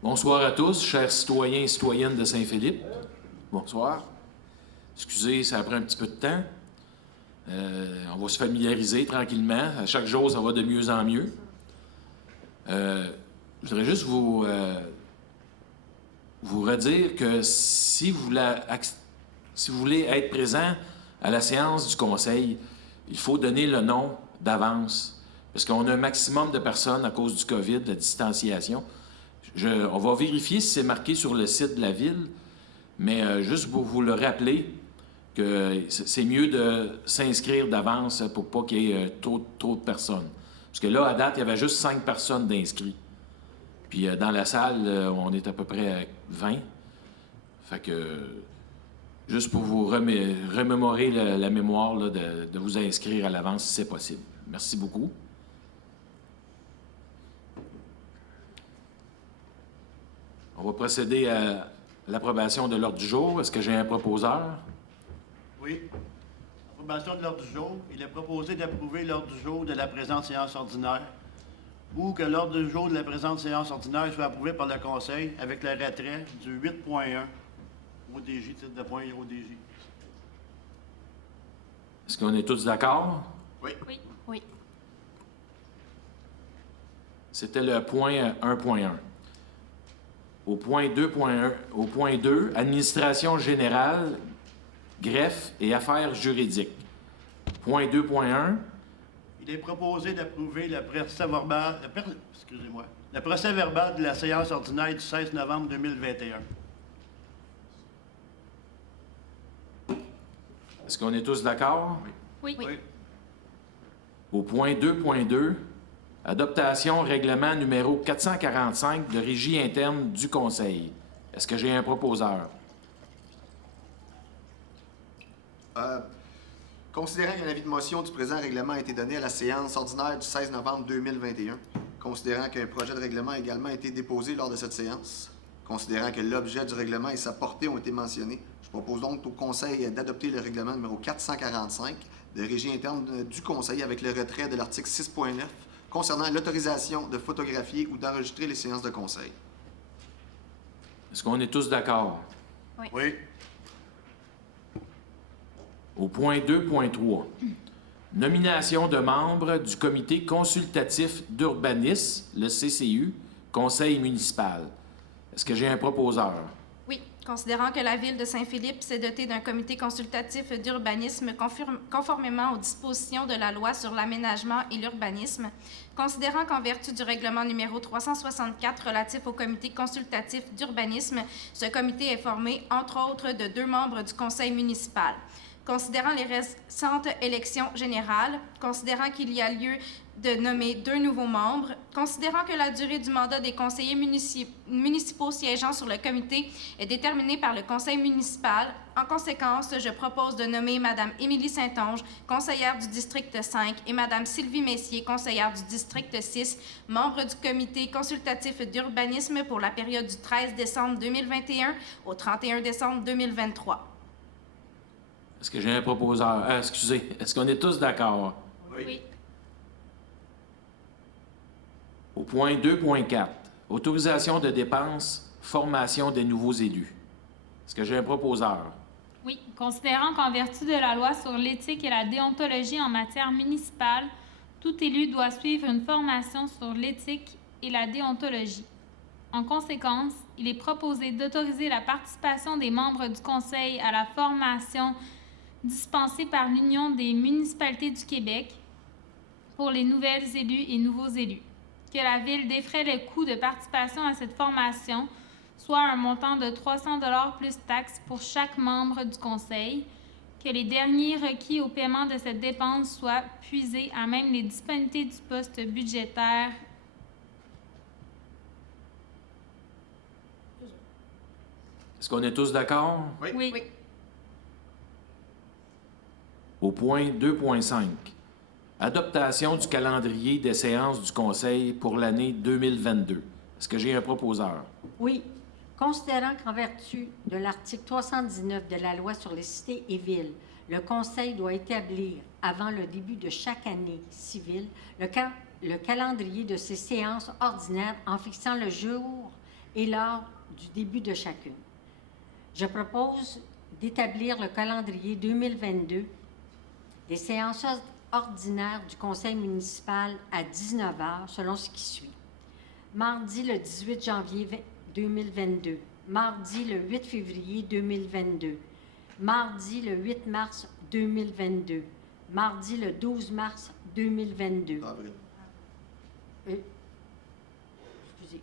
Bonsoir à tous, chers citoyens et citoyennes de Saint-Philippe. Bonsoir. Excusez, ça a pris un petit peu de temps. On va se familiariser tranquillement. À chaque jour, ça va de mieux en mieux. Je voudrais juste vous redire que si vous voulez être présent à la séance du conseil, il faut donner le nom d'avance. Parce qu'on a un maximum de personnes à cause du COVID, de la distanciation. On va vérifier si c'est marqué sur le site de la Ville, mais juste pour vous le rappeler que c'est mieux de s'inscrire d'avance pour pas qu'il y ait trop de personnes. Parce que là, à date, il y avait juste 5 personnes d'inscrits. Puis dans la salle, on est à peu près à 20. Fait que, juste pour vous remémorer la mémoire là, de vous inscrire à l'avance si c'est possible. Merci beaucoup. On va procéder à l'approbation de l'ordre du jour. Est-ce que j'ai un proposeur? Oui. Approbation de l'ordre du jour. Il est proposé d'approuver l'ordre du jour de la présente séance ordinaire ou que l'ordre du jour de la présente séance ordinaire soit approuvé par le Conseil avec le retrait du 8.1 ODJ, titre de point ODJ. Est-ce qu'on est tous d'accord? Oui. Oui. Oui. C'était le point 1.1. Au point 2.1, au point 2, administration générale, greffe et affaires juridiques. Point 2.1. Il est proposé d'approuver le procès-verbal de la séance ordinaire du 16 novembre 2021. Est-ce qu'on est tous d'accord? Oui. Oui. Au point 2.2, adoptation règlement numéro 445 de régie interne du Conseil. Est-ce que j'ai un proposeur? Considérant qu'un avis de motion du présent règlement a été donné à la séance ordinaire du 16 novembre 2021, considérant qu'un projet de règlement a également été déposé lors de cette séance, considérant que l'objet du règlement et sa portée ont été mentionnés, je propose donc au Conseil d'adopter le règlement numéro 445 de régie interne du Conseil avec le retrait de l'article 6.9 concernant l'autorisation de photographier ou d'enregistrer les séances de Conseil. Est-ce qu'on est tous d'accord? Oui. Au point 2.3, nomination de membres du comité consultatif d'urbanisme, le CCU, conseil municipal. Est-ce que j'ai un proposeur? Oui. Considérant que la Ville de Saint-Philippe s'est dotée d'un comité consultatif d'urbanisme conformément aux dispositions de la loi sur l'aménagement et l'urbanisme, considérant qu'en vertu du règlement numéro 364 relatif au comité consultatif d'urbanisme, ce comité est formé, entre autres, de 2 membres du conseil municipal. Considérant les récentes élections générales, considérant qu'il y a lieu de nommer 2 nouveaux membres, considérant que la durée du mandat des conseillers municipaux siégeant sur le comité est déterminée par le conseil municipal, en conséquence, je propose de nommer Mme Émilie Saint-Onge, conseillère du district 5, et Mme Sylvie Messier, conseillère du district 6, membre du comité consultatif d'urbanisme pour la période du 13 décembre 2021 au 31 décembre 2023. Est-ce que j'ai un proposeur? Excusez, est-ce qu'on est tous d'accord? Oui. Au point 2.4, autorisation de dépenses, formation des nouveaux élus. Est-ce que j'ai un proposeur? Oui. Considérant qu'en vertu de la loi sur l'éthique et la déontologie en matière municipale, tout élu doit suivre une formation sur l'éthique et la déontologie. En conséquence, il est proposé d'autoriser la participation des membres du Conseil à la formation dispensée par l'Union des municipalités du Québec pour les nouvelles élus et nouveaux élus. Que la Ville défraie le coût de participation à cette formation, soit un montant de 300 $ plus taxes pour chaque membre du Conseil. Que les derniers requis au paiement de cette dépense soient puisés à même les disponibilités du poste budgétaire. Est-ce qu'on est tous d'accord? Oui. Au point 2.5, adoptation du calendrier des séances du Conseil pour l'année 2022. Est-ce que j'ai un proposeur? Oui. Considérant qu'en vertu de l'article 319 de la loi sur les cités et villes, le Conseil doit établir, avant le début de chaque année civile, le calendrier de ses séances ordinaires en fixant le jour et lors du début de chacune. Je propose d'établir le calendrier 2022 des séances ordinaires du Conseil municipal à 19 h selon ce qui suit. Mardi le 18 janvier 2022, mardi le 8 février 2022, mardi le 8 mars 2022, mardi le 12 mars 2022. Avril. Excusez.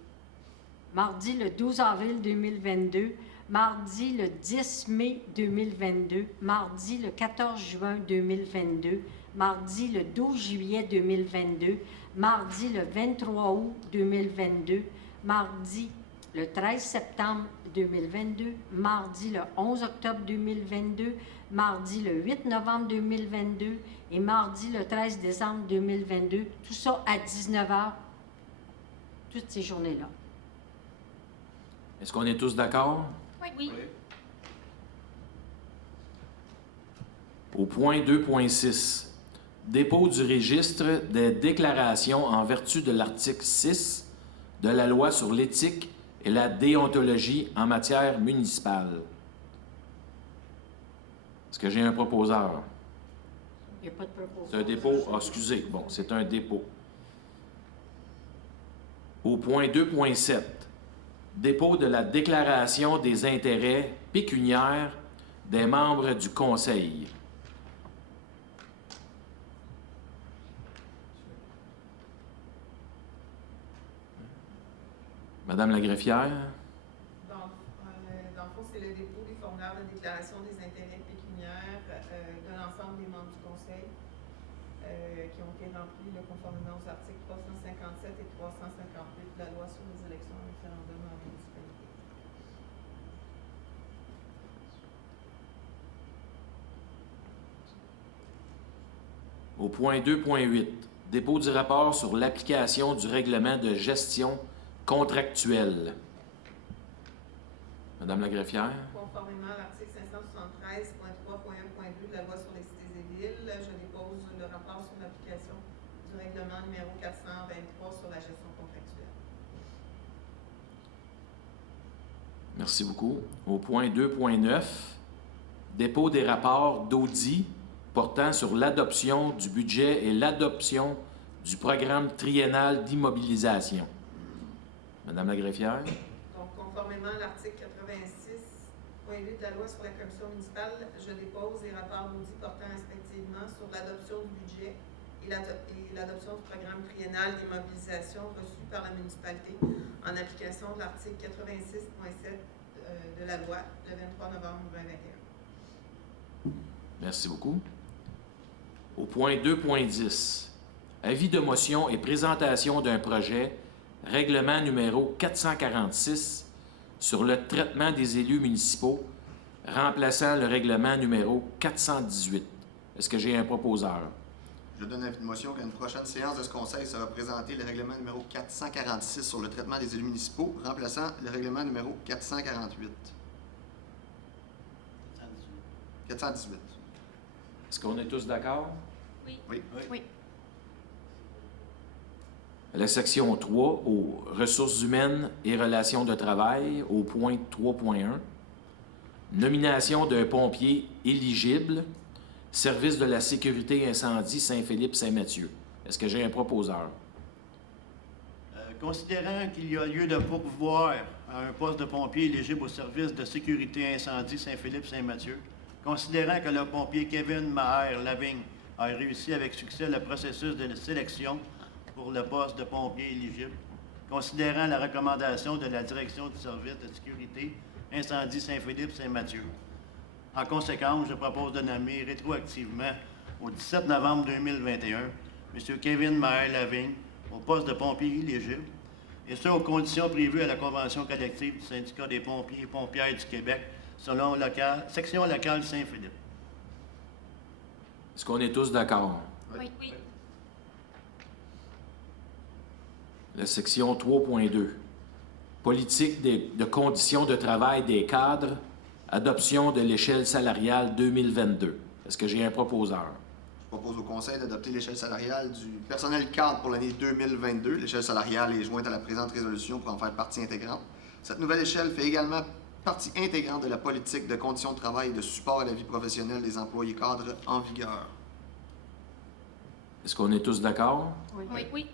Mardi le 12 avril 2022, mardi le 10 mai 2022, mardi le 14 juin 2022, mardi le 12 juillet 2022, mardi le 23 août 2022, mardi le 13 septembre 2022, mardi le 11 octobre 2022, mardi le 8 novembre 2022 et mardi le 13 décembre 2022, tout ça à 19 h, toutes ces journées-là. Est-ce qu'on est tous d'accord? Oui. Au point 2.6, dépôt du registre des déclarations en vertu de l'article 6 de la loi sur l'éthique et la déontologie en matière municipale. Est-ce que j'ai un proposeur? Il n'y a pas de proposition. C'est un dépôt. Ah, excusez. Bon, c'est un dépôt. Au point 2.7, dépôt de la déclaration des intérêts pécuniaires des membres du Conseil. Madame la greffière, Dans le fond, c'est le dépôt des formulaires de déclaration des intérêts pécuniaires de l'ensemble des membres du Conseil qui ont été remplis conformément aux articles 357 et 358 de la loi sur les élections et référendums en municipalité. au point 2.8, dépôt du rapport sur l'application du règlement de gestion contractuelle. Madame la greffière. Conformément à l'article 573.3.1.2 de la loi sur les cités et villes, je dépose le rapport sur l'application du règlement numéro 423 sur la gestion contractuelle. Merci beaucoup. Au point 2.9, dépôt des rapports d'audit portant sur l'adoption du budget et l'adoption du programme triennal d'immobilisation. Madame la greffière. Donc, conformément à l'article 86.8 de la loi sur la commission municipale, je dépose les rapports d'audit portant respectivement sur l'adoption du budget et l'adoption du programme triennal d'immobilisation reçu par la municipalité en application de l'article 86.7 de la loi le 23 novembre 2021. Merci beaucoup. Au point 2.10, avis de motion et présentation d'un projet, règlement numéro 446 sur le traitement des élus municipaux, remplaçant le règlement numéro 418. Est-ce que j'ai un proposeur? Je donne avis de motion qu'à une prochaine séance de ce conseil sera présenté le règlement numéro 446 sur le traitement des élus municipaux, remplaçant le règlement numéro 448. 418. Est-ce qu'on est tous d'accord? Oui. Oui. Oui. La section 3, aux ressources humaines et relations de travail, au point 3.1, nomination d'un pompier éligible, service de la sécurité incendie Saint-Philippe-Saint-Mathieu. Est-ce que j'ai un proposeur? Considérant qu'il y a lieu de pourvoir à un poste de pompier éligible au service de sécurité incendie Saint-Philippe-Saint-Mathieu, considérant que le pompier Kevin Maher-Lavigne a réussi avec succès le processus de sélection pour le poste de pompier éligible, considérant la recommandation de la direction du service de sécurité incendie Saint-Philippe-Saint-Mathieu. En conséquence, je propose de nommer rétroactivement au 17 novembre 2021 M. Kevin Maher-Lavigne au poste de pompier éligible, et ce, aux conditions prévues à la Convention collective du Syndicat des pompiers et pompières du Québec, selon section locale Saint-Philippe. Est-ce qu'on est tous d'accord? Oui. La section 3.2. Politique de conditions de travail des cadres, adoption de l'échelle salariale 2022. Est-ce que j'ai un proposeur? Je propose au conseil d'adopter l'échelle salariale du personnel cadre pour l'année 2022. L'échelle salariale est jointe à la présente résolution pour en faire partie intégrante. Cette nouvelle échelle fait également partie intégrante de la politique de conditions de travail et de support à la vie professionnelle des employés cadres en vigueur. Est-ce qu'on est tous d'accord? Oui. Oui.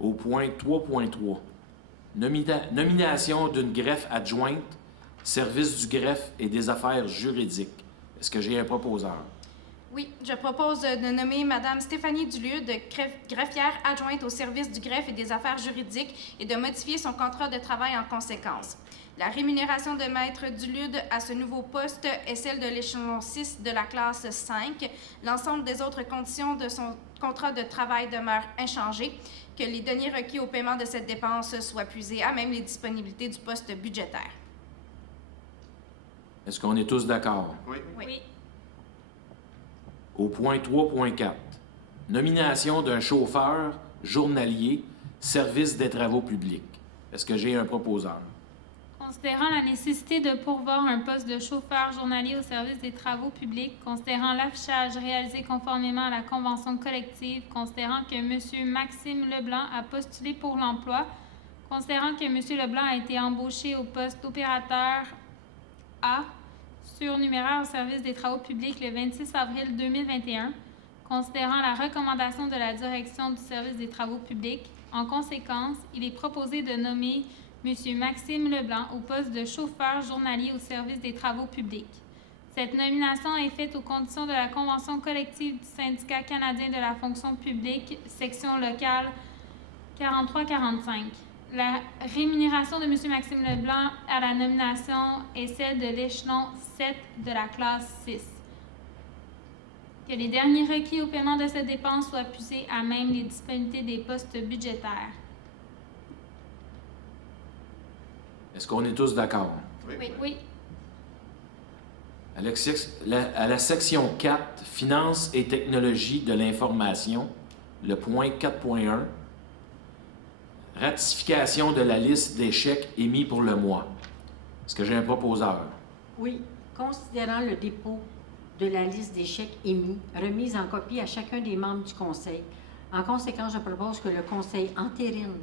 Au point 3.3, nomination d'une greffe adjointe, service du greffe et des affaires juridiques. Est-ce que j'ai un proposeur? Oui, je propose de nommer Mme Stéphanie Dulude, greffière adjointe au service du greffe et des affaires juridiques et de modifier son contrat de travail en conséquence. La rémunération de Maître Dulude à ce nouveau poste est celle de l'échelon 6 de la classe 5. L'ensemble des autres conditions de son contrat de travail demeurent inchangées, que les deniers requis au paiement de cette dépense soient puisés à même les disponibilités du poste budgétaire. Est-ce qu'on est tous d'accord? Oui. Oui. Au point 3.4, nomination d'un chauffeur journalier, service des travaux publics. Est-ce que j'ai un proposeur? Considérant la nécessité de pourvoir un poste de chauffeur journalier au service des travaux publics, considérant l'affichage réalisé conformément à la convention collective, considérant que M. Maxime Leblanc a postulé pour l'emploi, considérant que M. Leblanc a été embauché au poste d'opérateur A, surnuméraire au service des travaux publics le 26 avril 2021, considérant la recommandation de la direction du service des travaux publics, en conséquence, il est proposé de nommer M. Maxime Leblanc au poste de chauffeur journalier au service des travaux publics. Cette nomination est faite aux conditions de la convention collective du syndicat canadien de la fonction publique, section locale 4345. La rémunération de M. Maxime Leblanc à la nomination est celle de l'échelon 7 de la classe 6. Que les derniers requis au paiement de cette dépense soient puisés à même les disponibilités des postes budgétaires. Est-ce qu'on est tous d'accord? Oui. À la section 4, Finances et technologies de l'information, le point 4.1, ratification de la liste des chèques émis pour le mois. Est-ce que j'ai un proposeur? Oui. Considérant le dépôt de la liste des chèques émis, remise en copie à chacun des membres du Conseil, en conséquence, je propose que le Conseil entérine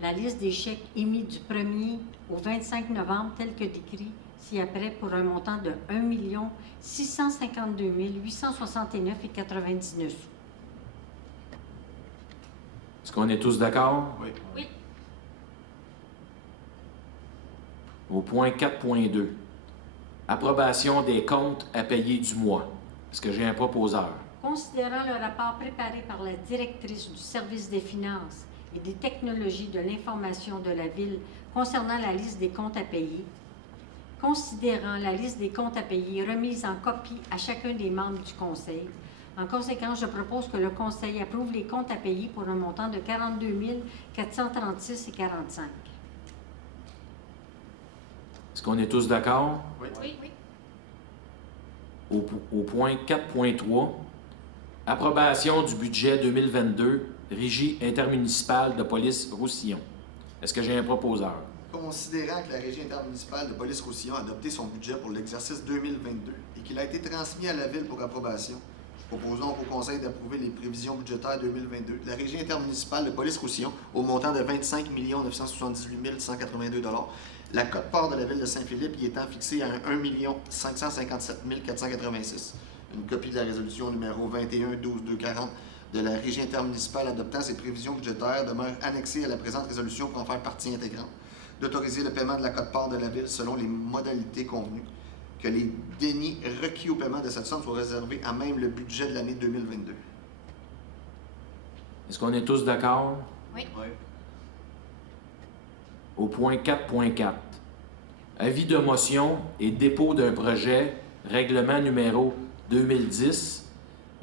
la liste des chèques émis du 1er au 25 novembre, tel que décrit ci-après, pour un montant de 1 652 869,99 sous. Est-ce qu'on est tous d'accord? Oui. Au point 4.2, approbation des comptes à payer du mois. Est-ce que j'ai un proposeur? Considérant le rapport préparé par la directrice du service des finances et des technologies de l'information de la Ville concernant la liste des comptes à payer, considérant la liste des comptes à payer remise en copie à chacun des membres du Conseil, en conséquence, je propose que le Conseil approuve les comptes à payer pour un montant de 42 436,45. Est-ce qu'on est tous d'accord? Oui. Au point 4.3, approbation du budget 2022, Régie intermunicipale de police Roussillon. Est-ce que j'ai un proposeur? Considérant que la Régie intermunicipale de Police-Roussillon a adopté son budget pour l'exercice 2022 et qu'il a été transmis à la Ville pour approbation, proposons au Conseil d'approuver les prévisions budgétaires 2022 de la Régie intermunicipale de Police-Roussillon au montant de 25 978 182 $. La quote-part de la Ville de Saint-Philippe y étant fixée à 1 557 486. Une copie de la résolution numéro 21-12-240 de la Régie intermunicipale adoptant ses prévisions budgétaires demeure annexée à la présente résolution pour en faire partie intégrante. D'autoriser le paiement de la quote-part de la Ville selon les modalités convenues. Que les deniers requis au paiement de cette somme soient réservés à même le budget de l'année 2022. Est-ce qu'on est tous d'accord? Oui. Au point 4.4, avis de motion et dépôt d'un projet, règlement numéro 2010,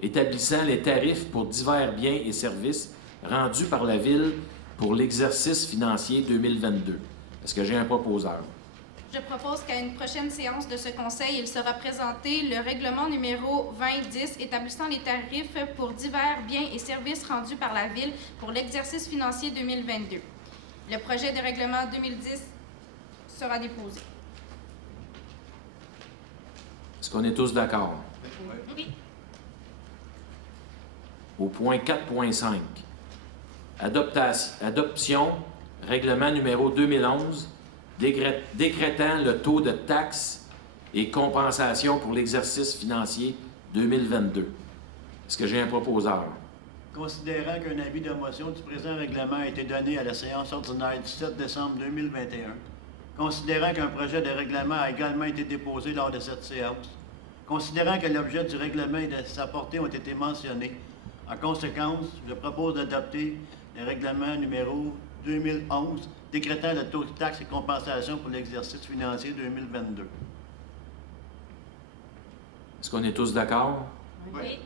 établissant les tarifs pour divers biens et services rendus par la Ville pour l'exercice financier 2022. Est-ce que j'ai un proposeur? Je propose qu'à une prochaine séance de ce Conseil, il sera présenté le règlement numéro 2010 établissant les tarifs pour divers biens et services rendus par la Ville pour l'exercice financier 2022. Le projet de règlement 2010 sera déposé. Est-ce qu'on est tous d'accord? Oui. Au point 4.5, adoption règlement numéro 2011, décrétant le taux de taxes et compensations pour l'exercice financier 2022. Est-ce que j'ai un proposeur? Considérant qu'un avis de motion du présent règlement a été donné à la séance ordinaire du 7 décembre 2021, considérant qu'un projet de règlement a également été déposé lors de cette séance, considérant que l'objet du règlement et de sa portée ont été mentionnés, en conséquence, je propose d'adopter le règlement numéro 2011 décrétant le taux de taxes et compensations pour l'exercice financier 2022. Est-ce qu'on est tous d'accord? Oui.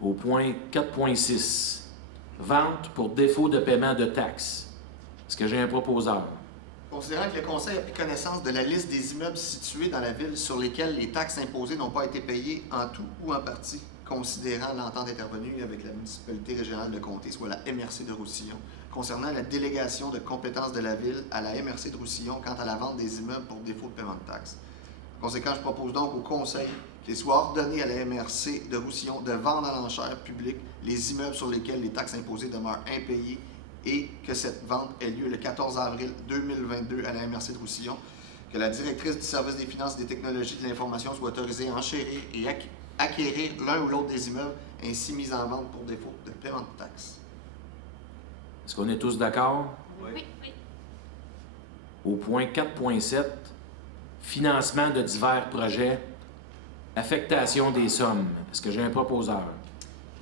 Au point 4.6, vente pour défaut de paiement de taxes. Est-ce que j'ai un proposeur? Considérant que le Conseil a pris connaissance de la liste des immeubles situés dans la ville sur lesquels les taxes imposées n'ont pas été payées en tout ou en partie, considérant l'entente intervenue avec la municipalité régionale de Comté, soit la MRC de Roussillon, concernant la délégation de compétences de la ville à la MRC de Roussillon quant à la vente des immeubles pour défaut de paiement de taxes. En conséquence, je propose donc au Conseil qu'il soit ordonné à la MRC de Roussillon de vendre à l'enchère publique les immeubles sur lesquels les taxes imposées demeurent impayées et que cette vente ait lieu le 14 avril 2022 à la MRC de Roussillon, que la directrice du service des finances et des technologies de l'information soit autorisée à enchérir et acquérir l'un ou l'autre des immeubles ainsi mis en vente pour défaut de paiement de taxes. Est-ce qu'on est tous d'accord? Oui. Au point 4.7, financement de divers projets, affectation des sommes. Est-ce que j'ai un proposeur?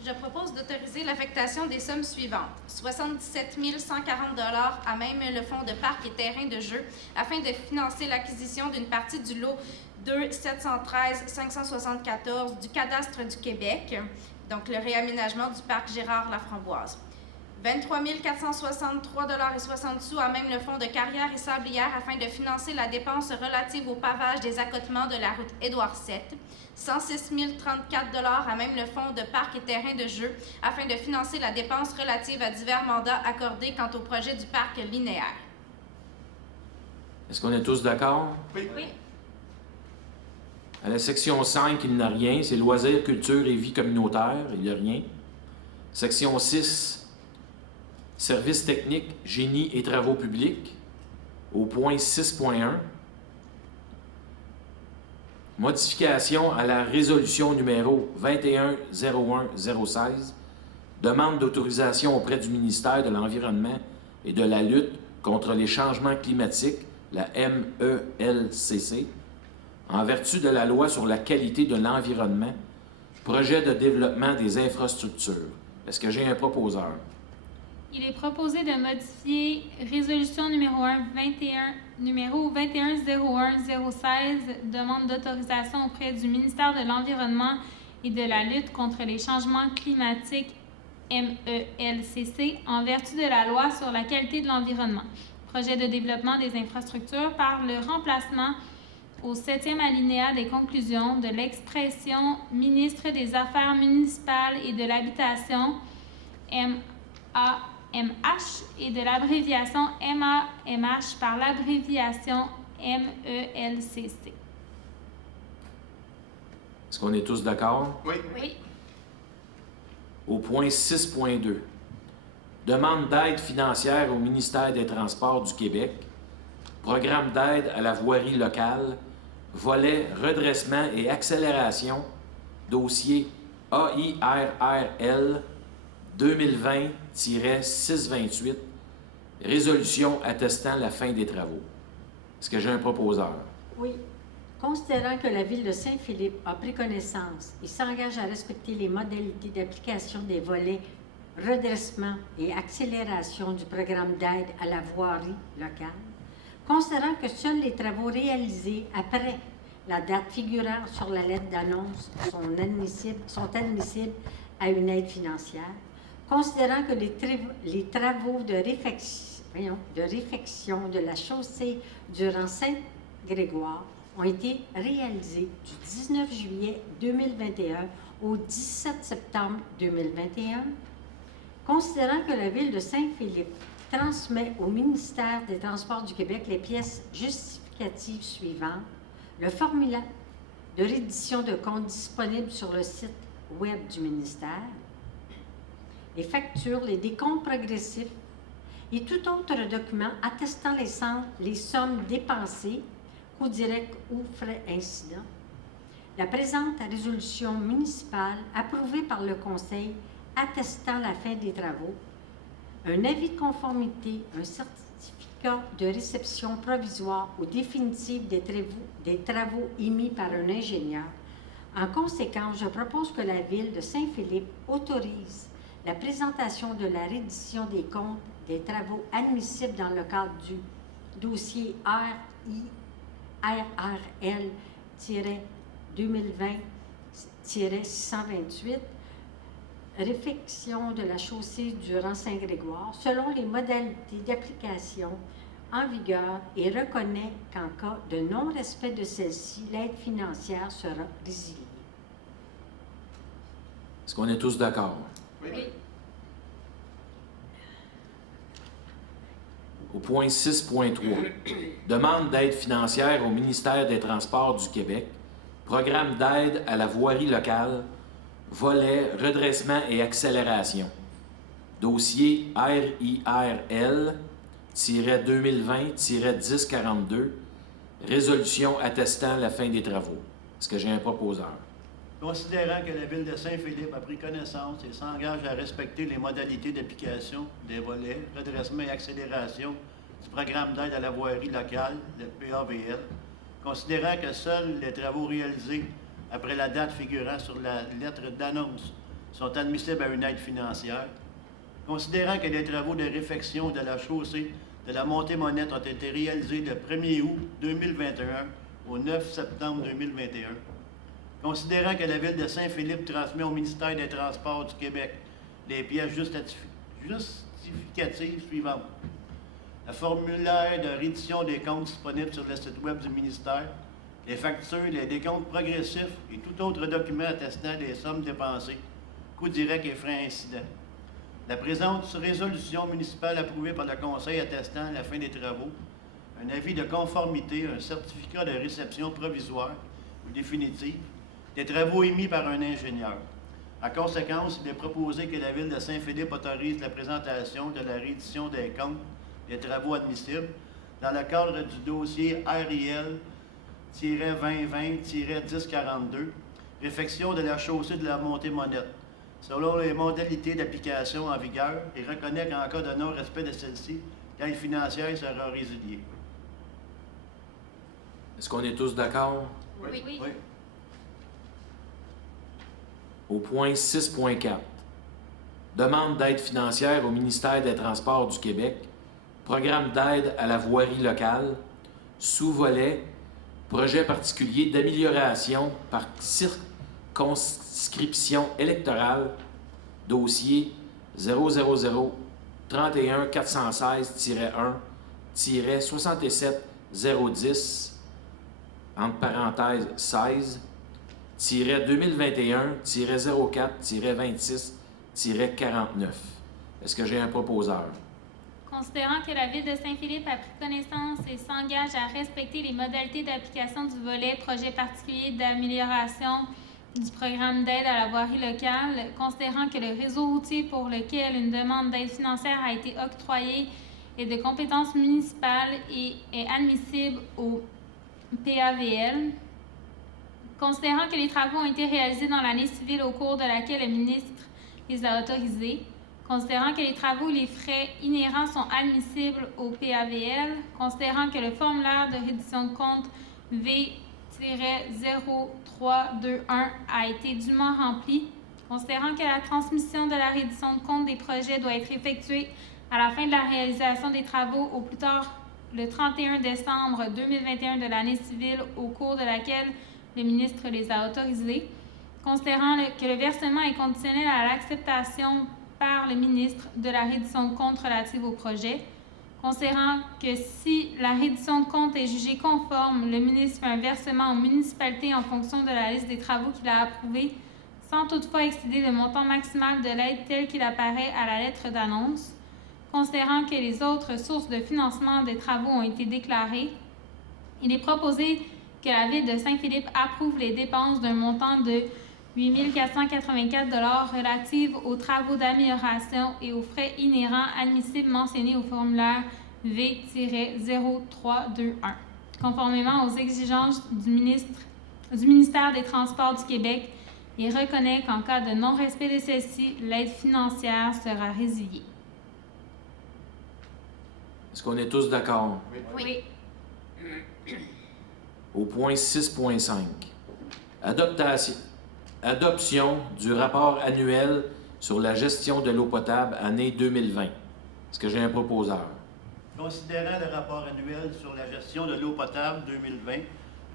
Je propose d'autoriser l'affectation des sommes suivantes. 77 140 à même le fonds de parc et terrain de jeu afin de financer l'acquisition d'une partie du lot 2 713 574 du cadastre du Québec, donc le réaménagement du parc Gérard Laframboise. 23 463,60 à même le fonds de carrière et sablière afin de financer la dépense relative au pavage des accotements de la route Édouard VII. 106 034 à même le fonds de parc et terrain de jeu afin de financer la dépense relative à divers mandats accordés quant au projet du parc linéaire. Est-ce qu'on est tous d'accord? Oui. À la section 5, il n'y a rien. C'est loisirs, culture et vie communautaire. Il n'y a rien. Section 6, services techniques, génie et travaux publics. Au point 6.1, modification à la résolution numéro 2101-016, demande d'autorisation auprès du ministère de l'Environnement et de la lutte contre les changements climatiques, la MELCC, en vertu de la loi sur la qualité de l'environnement, projet de développement des infrastructures. Est-ce que j'ai un proposeur? Il est proposé de modifier résolution numéro 2101-016, demande d'autorisation auprès du ministère de l'Environnement et de la lutte contre les changements climatiques MELCC en vertu de la loi sur la qualité de l'environnement. Projet de développement des infrastructures par le remplacement au 7e alinéa des conclusions de l'expression ministre des Affaires municipales et de l'Habitation MAMH et de l'abréviation MAMH par l'abréviation MELCC. Est-ce qu'on est tous d'accord? Oui. Oui. Au point 6.2, demande d'aide financière au ministère des Transports du Québec, programme d'aide à la voirie locale, volet redressement et accélération, dossier AIRRL 2020-628, résolution attestant la fin des travaux. Est-ce que j'ai un proposeur? Oui. Considérant que la Ville de Saint-Philippe a pris connaissance et s'engage à respecter les modalités d'application des volets redressement et accélération du programme d'aide à la voirie locale, considérant que seuls les travaux réalisés après la date figurant sur la lettre d'annonce sont admissibles à une aide financière, considérant que les travaux de réfection de la chaussée durant Saint-Grégoire ont été réalisés du 19 juillet 2021 au 17 septembre 2021, considérant que la Ville de Saint-Philippe transmet au ministère des Transports du Québec les pièces justificatives suivantes, le formulaire de reddition de compte disponible sur le site web du ministère, les factures, les décomptes progressifs et tout autre document attestant les sommes dépensées, coûts directs ou frais incidents. La présente résolution municipale approuvée par le Conseil attestant la fin des travaux, un avis de conformité, un certificat de réception provisoire ou définitive des travaux émis par un ingénieur. En conséquence, je propose que la Ville de Saint-Philippe autorise la présentation de la reddition des comptes des travaux admissibles dans le cadre du dossier RRL-2020-628, réfection de la chaussée du rang Saint-Grégoire, selon les modalités d'application en vigueur et reconnaît qu'en cas de non-respect de celle-ci, l'aide financière sera résiliée. Est-ce qu'on est tous d'accord? Oui. Au point 6.3, demande d'aide financière au ministère des Transports du Québec, programme d'aide à la voirie locale, volet redressement et accélération, dossier RIRL-2020-1042, résolution attestant la fin des travaux. Est-ce que j'ai un proposeur? Considérant que la Ville de Saint-Philippe a pris connaissance et s'engage à respecter les modalités d'application des volets, redressement et accélération du programme d'aide à la voirie locale, le PAVL, considérant que seuls les travaux réalisés après la date figurant sur la lettre d'annonce sont admissibles à une aide financière, considérant que les travaux de réfection de la chaussée de la Montée-Monette ont été réalisés le 1er août 2021 au 9 septembre 2021, considérant que la Ville de Saint-Philippe transmet au ministère des Transports du Québec les pièces justificatives suivantes. Le formulaire de reddition des comptes disponible sur le site web du ministère, les factures, les décomptes progressifs et tout autre document attestant des sommes dépensées, coûts directs et frais incidents. La présente résolution municipale approuvée par le Conseil attestant la fin des travaux, un avis de conformité, un certificat de réception provisoire ou définitive, des travaux émis par un ingénieur. En conséquence, il est proposé que la Ville de Saint-Philippe autorise la présentation de la reddition des comptes des travaux admissibles dans le cadre du dossier RIL-2020-1042, réfection de la chaussée de la Montée-Monette, selon les modalités d'application en vigueur et reconnaît qu'en cas de non-respect de celle-ci, l'aide financière sera résiliée. Est-ce qu'on est tous d'accord? Oui. Oui. Au point 6.4, demande d'aide financière au ministère des Transports du Québec, programme d'aide à la voirie locale, sous-volet, projet particulier d'amélioration par circonscription électorale, dossier 000-31416-1-67010, entre parenthèses 16, 2021-04-26-49. Est-ce que j'ai un proposeur? Considérant que la Ville de Saint-Philippe a pris connaissance et s'engage à respecter les modalités d'application du volet projet particulier d'amélioration du programme d'aide à la voirie locale, considérant que le réseau routier pour lequel une demande d'aide financière a été octroyée est de compétence municipale et est admissible au PAVL, considérant que les travaux ont été réalisés dans l'année civile au cours de laquelle le ministre les a autorisés, considérant que les travaux et les frais inhérents sont admissibles au PAVL, considérant que le formulaire de reddition de compte V-0321 a été dûment rempli, considérant que la transmission de la reddition de compte des projets doit être effectuée à la fin de la réalisation des travaux au plus tard le 31 décembre 2021 de l'année civile au cours de laquelle le ministre les a autorisés, considérant que le versement est conditionnel à l'acceptation par le ministre de la reddition de compte relative au projet, considérant que si la reddition de compte est jugée conforme, le ministre fait un versement aux municipalités en fonction de la liste des travaux qu'il a approuvés, sans toutefois excéder le montant maximal de l'aide tel qu'il apparaît à la lettre d'annonce, considérant que les autres sources de financement des travaux ont été déclarées, il est proposé que la Ville de Saint-Philippe approuve les dépenses d'un montant de 8 484 relatives aux travaux d'amélioration et aux frais inhérents admissibles mentionnés au formulaire V-0321, conformément aux exigences du ministère des Transports du Québec, et reconnaît qu'en cas de non-respect de celle-ci, l'aide financière sera résiliée. Est-ce qu'on est tous d'accord? Oui. Au point 6.5. Adoption du rapport annuel sur la gestion de l'eau potable année 2020. Est-ce que j'ai un proposeur? Considérant le rapport annuel sur la gestion de l'eau potable 2020,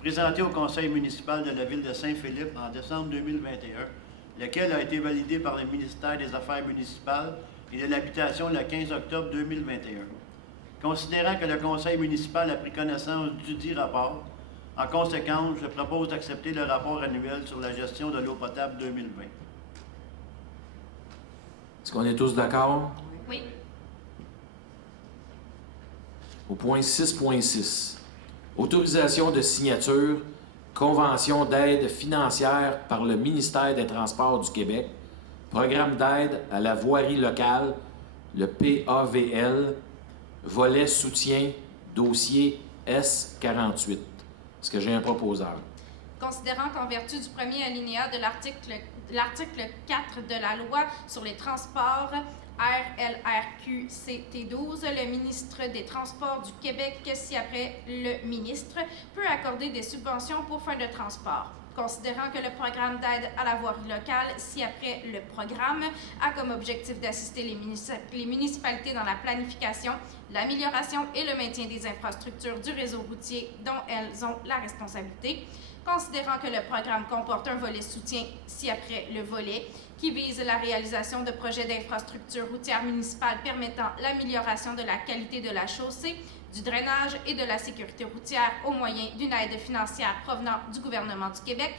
présenté au conseil municipal de la ville de Saint-Philippe en décembre 2021, lequel a été validé par le ministère des Affaires municipales et de l'Habitation le 15 octobre 2021. Considérant que le conseil municipal a pris connaissance dudit rapport, en conséquence, je propose d'accepter le rapport annuel sur la gestion de l'eau potable 2020. Est-ce qu'on est tous d'accord? Oui. Au point 6.6. Autorisation de signature, convention d'aide financière par le ministère des Transports du Québec, programme d'aide à la voirie locale, le PAVL, volet soutien, dossier S48. Est-ce que j'ai un proposeur? Considérant qu'en vertu du premier alinéa de l'article 4 de la loi sur les transports RLRQ-CT12, le ministre des Transports du Québec, si après le ministre, peut accorder des subventions pour fin de transport. Considérant que le programme d'aide à la voirie locale, si après le programme, a comme objectif d'assister les municipalités dans la planification, l'amélioration et le maintien des infrastructures du réseau routier dont elles ont la responsabilité. Considérant que le programme comporte un volet soutien, si après le volet, qui vise la réalisation de projets d'infrastructures routières municipales permettant l'amélioration de la qualité de la chaussée, du drainage et de la sécurité routière au moyen d'une aide financière provenant du gouvernement du Québec.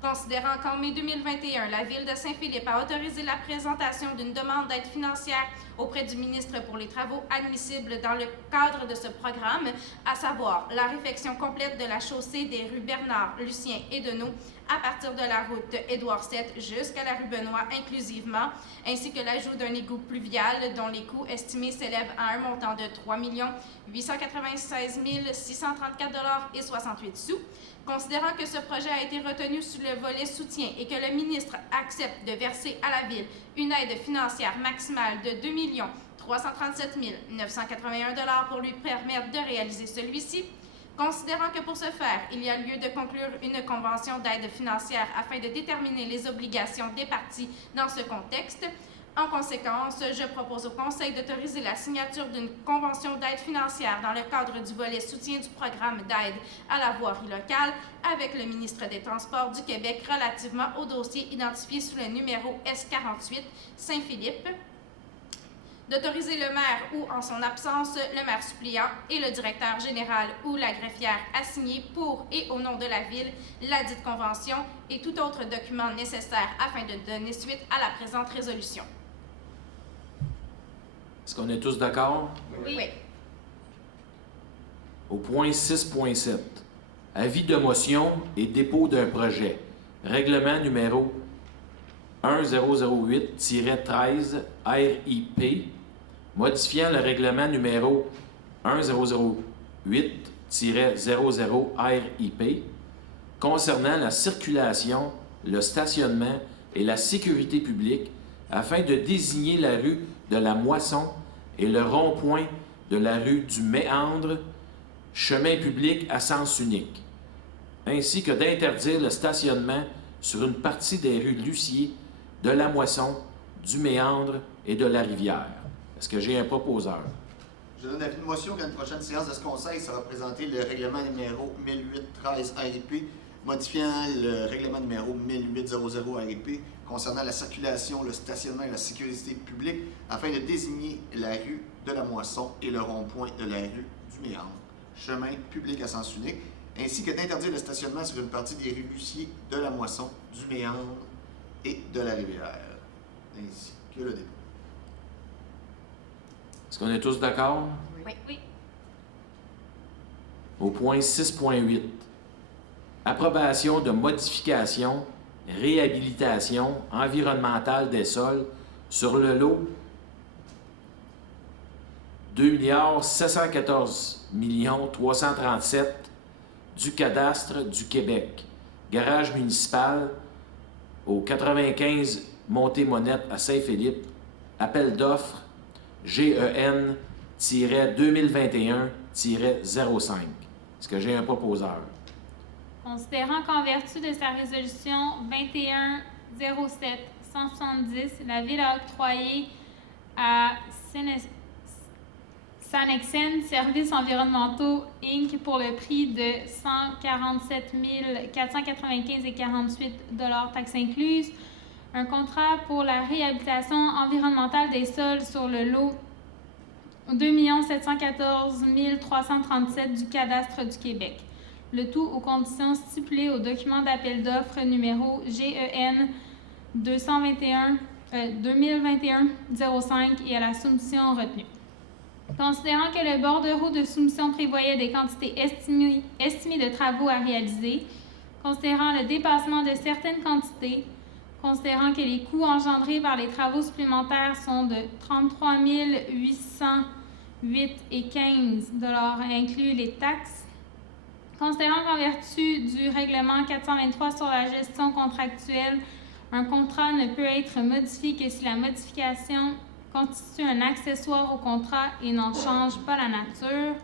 Considérant qu'en mai 2021, la Ville de Saint-Philippe a autorisé la présentation d'une demande d'aide financière auprès du ministre pour les travaux admissibles dans le cadre de ce programme, à savoir la réfection complète de la chaussée des rues Bernard, Lucien et Deneau à partir de la route Édouard VII jusqu'à la rue Benoît inclusivement, ainsi que l'ajout d'un égout pluvial dont les coûts estimés s'élèvent à un montant de 3 896 634,68 $. Considérant que ce projet a été retenu sous le volet soutien et que le ministre accepte de verser à la Ville une aide financière maximale de 2 337 981 $ pour lui permettre de réaliser celui-ci, considérant que pour ce faire, il y a lieu de conclure une convention d'aide financière afin de déterminer les obligations des parties dans ce contexte. En conséquence, je propose au Conseil d'autoriser la signature d'une convention d'aide financière dans le cadre du volet soutien du programme d'aide à la voirie locale avec le ministre des Transports du Québec relativement au dossier identifié sous le numéro S48 Saint-Philippe. D'autoriser le maire ou, en son absence, le maire suppléant et le directeur général ou la greffière à signer pour et au nom de la Ville ladite convention et tout autre document nécessaire afin de donner suite à la présente résolution. Est-ce qu'on est tous d'accord? Oui. Au point 6.7. Avis de motion et dépôt d'un projet. Règlement numéro 1008-13 RIP, modifiant le règlement numéro 1008-00 RIP, concernant la circulation, le stationnement et la sécurité publique afin de désigner la rue de la Moisson et le rond-point de la rue du Méandre, chemin public à sens unique, ainsi que d'interdire le stationnement sur une partie des rues Lucier, de la Moisson, du Méandre et de la Rivière. Est-ce que j'ai un proposeur? Je donne avis de motion qu'à une prochaine séance de ce conseil sera présenté le règlement numéro 1008-13 RIP, modifiant le règlement numéro 1800 RIP concernant la circulation, le stationnement et la sécurité publique afin de désigner la rue de la Moisson et le rond-point de la rue du Méandre, chemin public à sens unique, ainsi que d'interdire le stationnement sur une partie des rues Lucier, de la Moisson, du Méandre et de la Rivière, ainsi que le dépôt. Est-ce qu'on est tous d'accord? Oui. Au point 6.8. Approbation de modification réhabilitation environnementale des sols sur le lot 2 714 337 du cadastre du Québec. Garage municipal au 95 Montée-Monette à Saint-Philippe. Appel d'offres GEN-2021-05. Est-ce que j'ai un proposeur? Considérant qu'en vertu de sa résolution 21-07-170, la Ville a octroyé à Sanexen Services environnementaux Inc. pour le prix de 147 495,48 $ taxes incluses, un contrat pour la réhabilitation environnementale des sols sur le lot 2 714 337 du cadastre du Québec. Le tout aux conditions stipulées au document d'appel d'offres numéro GEN 2021-05 et à la soumission retenue. Considérant que le bordereau de soumission prévoyait des quantités estimées de travaux à réaliser, considérant le dépassement de certaines quantités, considérant que les coûts engendrés par les travaux supplémentaires sont de 33 808,15 $ inclus les taxes, considérant qu'en vertu du règlement 423 sur la gestion contractuelle, un contrat ne peut être modifié que si la modification constitue un accessoire au contrat et n'en change pas la nature,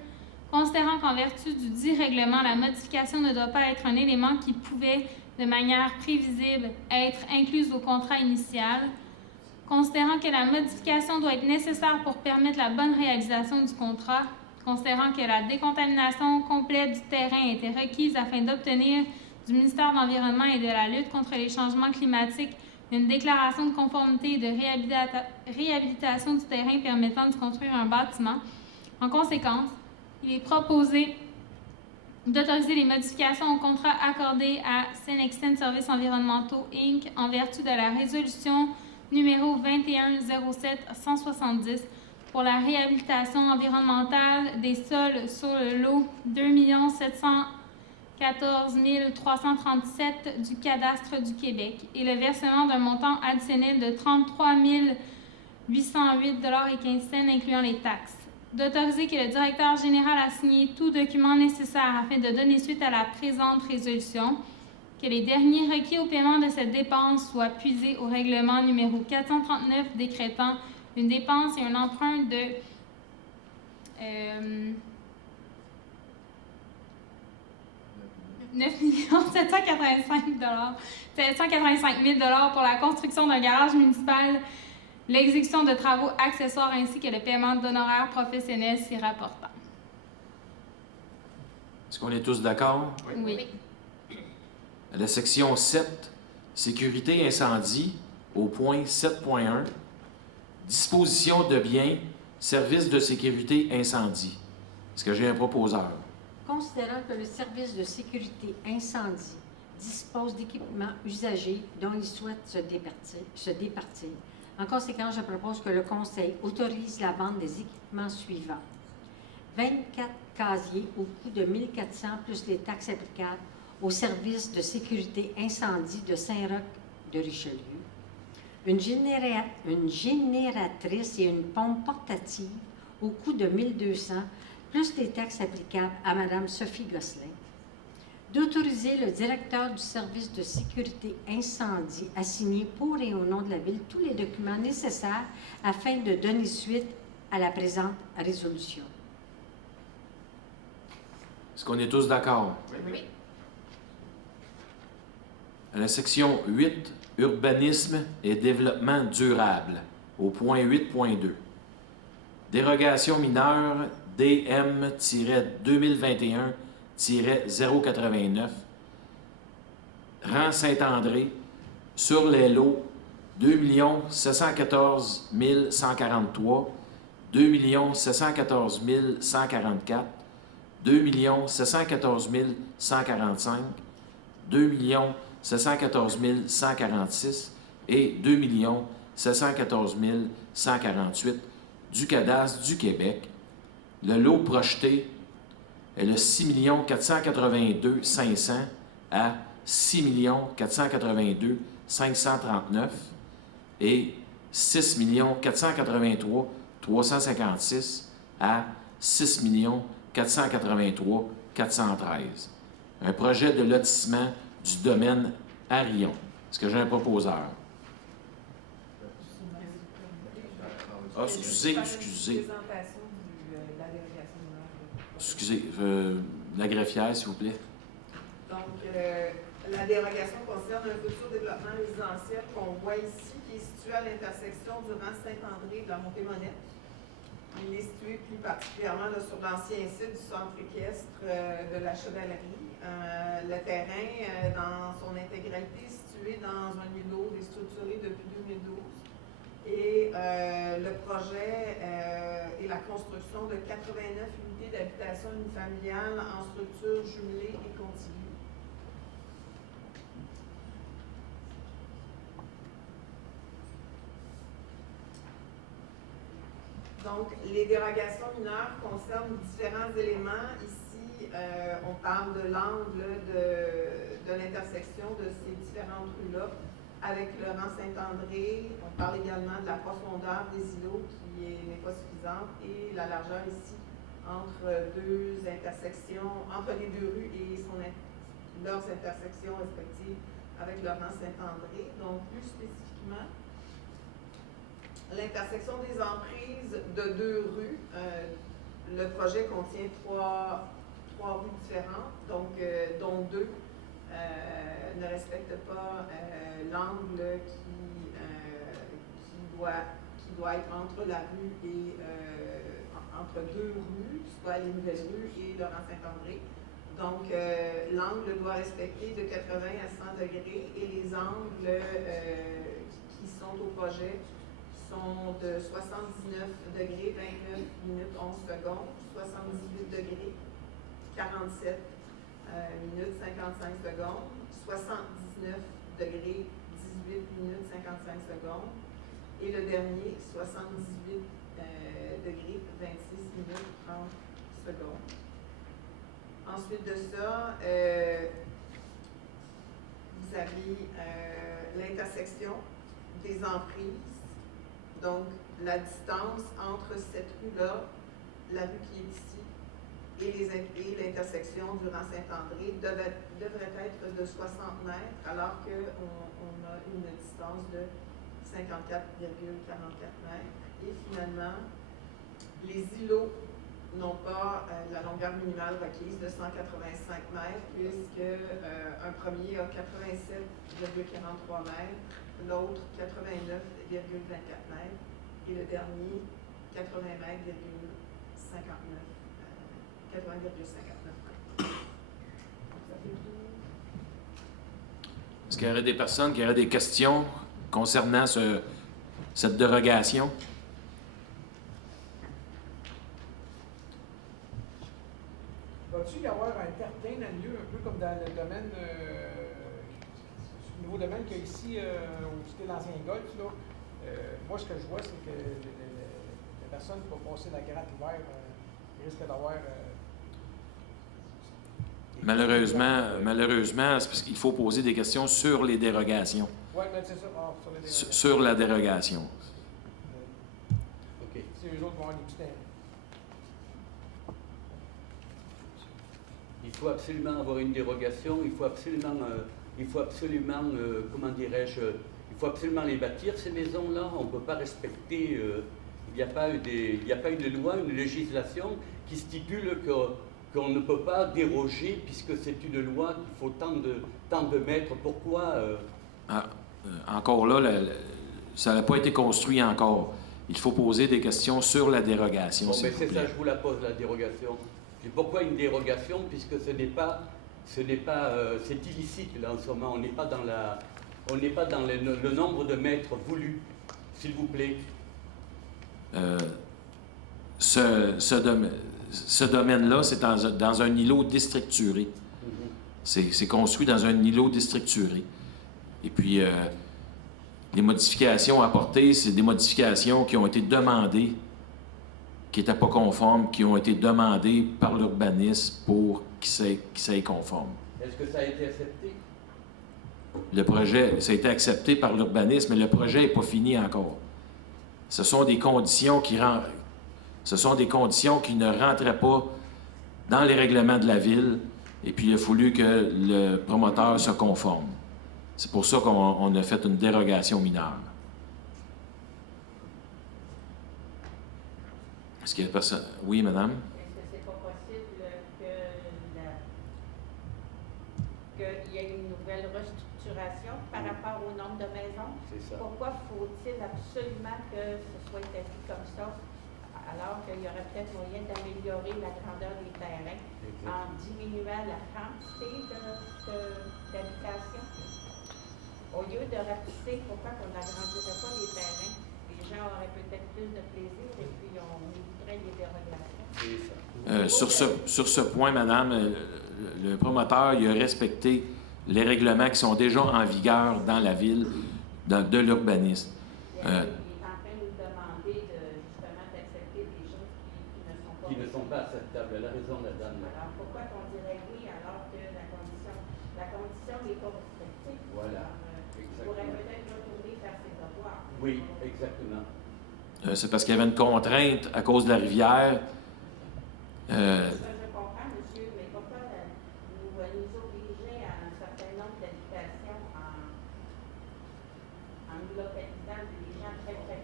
considérant qu'en vertu du dit règlement, la modification ne doit pas être un élément qui pouvait, de manière prévisible, être incluse au contrat initial, considérant que la modification doit être nécessaire pour permettre la bonne réalisation du contrat, considérant que la décontamination complète du terrain était requise afin d'obtenir du ministère de l'Environnement et de la lutte contre les changements climatiques une déclaration de conformité et de réhabilitation du terrain permettant de construire un bâtiment. En conséquence, il est proposé d'autoriser les modifications au contrat accordé à Sanexen Services environnementaux Inc. en vertu de la résolution numéro 21-07-170 pour la réhabilitation environnementale des sols sur le lot 2 714 337 du cadastre du Québec et le versement d'un montant additionnel de 33 808,15 $ incluant les taxes. D'autoriser que le directeur général a signé tout document nécessaire afin de donner suite à la présente résolution, que les derniers requis au paiement de cette dépense soient puisés au règlement numéro 439 décrétant une dépense et un emprunt de 9 785 000 $ pour la construction d'un garage municipal, l'exécution de travaux accessoires ainsi que le paiement d'honoraires professionnels s'y rapportant. Est-ce qu'on est tous d'accord? Oui. À la section 7, sécurité incendie, au point 7.1, disposition de biens, service de sécurité incendie. Est-ce que j'ai un proposeur? Considérant que le service de sécurité incendie dispose d'équipements usagés dont il souhaite se départir. En conséquence, je propose que le Conseil autorise la vente des équipements suivants. 24 casiers au coût de 1 400 plus les taxes applicables au service de sécurité incendie de Saint-Roch de Richelieu. Une génératrice et une pompe portative au coût de 1 200 plus les taxes applicables à Mme Sophie Gosselin. D'autoriser le directeur du service de sécurité incendie à signer pour et au nom de la Ville tous les documents nécessaires afin de donner suite à la présente résolution. Est-ce qu'on est tous d'accord? Oui. À la section 8, urbanisme et développement durable, au point 8.2. Dérogation mineure DM-2021-089, rang Saint-André, sur les lots 2 714 143, 2 714 144, 2 714 145, 2 714 146 et 2 714 148 du cadastre du Québec. Le lot projeté est le 6 482 500 à 6 482 539 et 6 483 356 à 6 483 413. Un projet de lotissement du domaine Arion. Est-ce que j'ai un proposeur? Ah, excusez. Présentation de la délégation mineure. Excusez, la greffière, s'il vous plaît. Donc, la dérogation concerne un futur développement résidentiel qu'on voit ici, qui est situé à l'intersection du rang Saint-André de la Montée-Monette. Il est situé plus particulièrement là, sur l'ancien site du centre équestre de la Chevalerie. Le terrain, dans son intégralité, est situé dans un îlot déstructuré depuis 2012. Et le projet est la construction de 89 unités d'habitation unifamiliale en structure jumelée et contiguë. Donc, les dérogations mineures concernent différents éléments. Ici, on parle de l'angle de l'intersection de ces différentes rues-là avec le rang Saint-André. On parle également de la profondeur des îlots qui n'est pas suffisante et la largeur ici entre deux intersections, entre les deux rues et leurs intersections respectives avec le rang Saint-André. Donc, plus spécifiquement, l'intersection des emprises de deux rues. Le projet contient trois rues différentes, donc dont deux ne respectent pas l'angle qui doit être entre la rue et entre deux rues, soit les nouvelles rues et le rang Saint-André. Donc, l'angle doit respecter de 80 à 100 degrés et les angles qui sont au projet sont de 79 degrés, 29 minutes, 11 secondes, 78 degrés, 47 minutes, 55 secondes, 79 degrés, 18 minutes, 55 secondes, et le dernier, 78 degrés, 26 minutes, 30 secondes. Ensuite de ça, vous avez l'intersection des emprises. Donc, la distance entre cette rue-là, la rue qui est ici, et l'intersection du rang Saint-André devrait être de 60 mètres, alors qu'on a une distance de 54,44 mètres. Et finalement, les îlots n'ont pas la longueur minimale requise de 185 mètres, puisque un premier a 87,43 mètres, l'autre 89,24 mètres, et le dernier 80 mètres, 80,59 mètres. Est-ce qu'il y aurait des personnes qui auraient des questions concernant cette dérogation? Va-t-il y avoir un terrain à lieu, un peu comme dans le domaine, le nouveau domaine qu'il y a ici, où c'était l'ancien golf, là? Moi, ce que je vois, c'est que la personne qui va passer la gratte l'hiver risque d'avoir... Malheureusement, c'est parce qu'il faut poser des questions sur les dérogations. Oui, mais c'est ça, sur les dérogations. Sur la dérogation. OK. Si eux autres vont avoir des petits terrains. Il faut absolument avoir une dérogation, il faut absolument comment dirais-je, il faut absolument les bâtir, ces maisons-là. On ne peut pas respecter, il n'y a pas une loi, une législation qui stipule qu'on ne peut pas déroger puisque c'est une loi qu'il faut tant de mètres. Pourquoi Encore là, ça n'a pas été construit encore. Il faut poser des questions sur la dérogation. Bon, mais c'est ça, je vous la pose, la dérogation. Et pourquoi une dérogation? Puisque c'est illicite là en ce moment. On n'est pas dans le nombre de mètres voulu, s'il vous plaît. Ce domaine-là, c'est dans un îlot déstructuré. C'est construit dans un îlot déstructuré. Et puis, les modifications apportées, c'est des modifications qui ont été demandées, qui n'étaient pas conformes, qui ont été demandées par l'urbanisme pour qu'ils soient conformes. Est-ce que ça a été accepté? Le projet, ça a été accepté par l'urbanisme, mais le projet n'est pas fini encore. Ce sont des conditions qui ne rentraient pas dans les règlements de la ville, et puis il a fallu que le promoteur se conforme. C'est pour ça qu'on a fait une dérogation mineure. Est-ce qu'il y a personne? Oui, madame? Est-ce que c'est pas possible qu'il y ait une nouvelle restructuration par rapport au nombre de maisons? C'est ça. Pourquoi faut-il absolument que ce soit établi comme ça, alors qu'il y aurait peut-être moyen d'améliorer la grandeur des terrains en diminuant la quantité d'habitation? Au lieu de rapetisser, pourquoi qu'on n'agrandirait pas les terrains? Les gens auraient peut-être plus de plaisir et puis on éviterait les dérogations. Sur ce point, madame, le promoteur il a respecté les règlements qui sont déjà en vigueur dans la ville, de l'urbanisme. Il est en train de nous demander justement d'accepter des choses qui ne sont pas acceptables. Elle a raison, la dame. Alors pourquoi qu'on dirait oui alors que la condition n'est pas respectée? Voilà. Il pourrait peut-être retourner faire ses devoirs. Oui, exactement. C'est parce qu'il y avait une contrainte à cause de la rivière. Je comprends, monsieur, mais pourquoi nous obliger à un certain nombre d'habitations en nous localisant des gens très et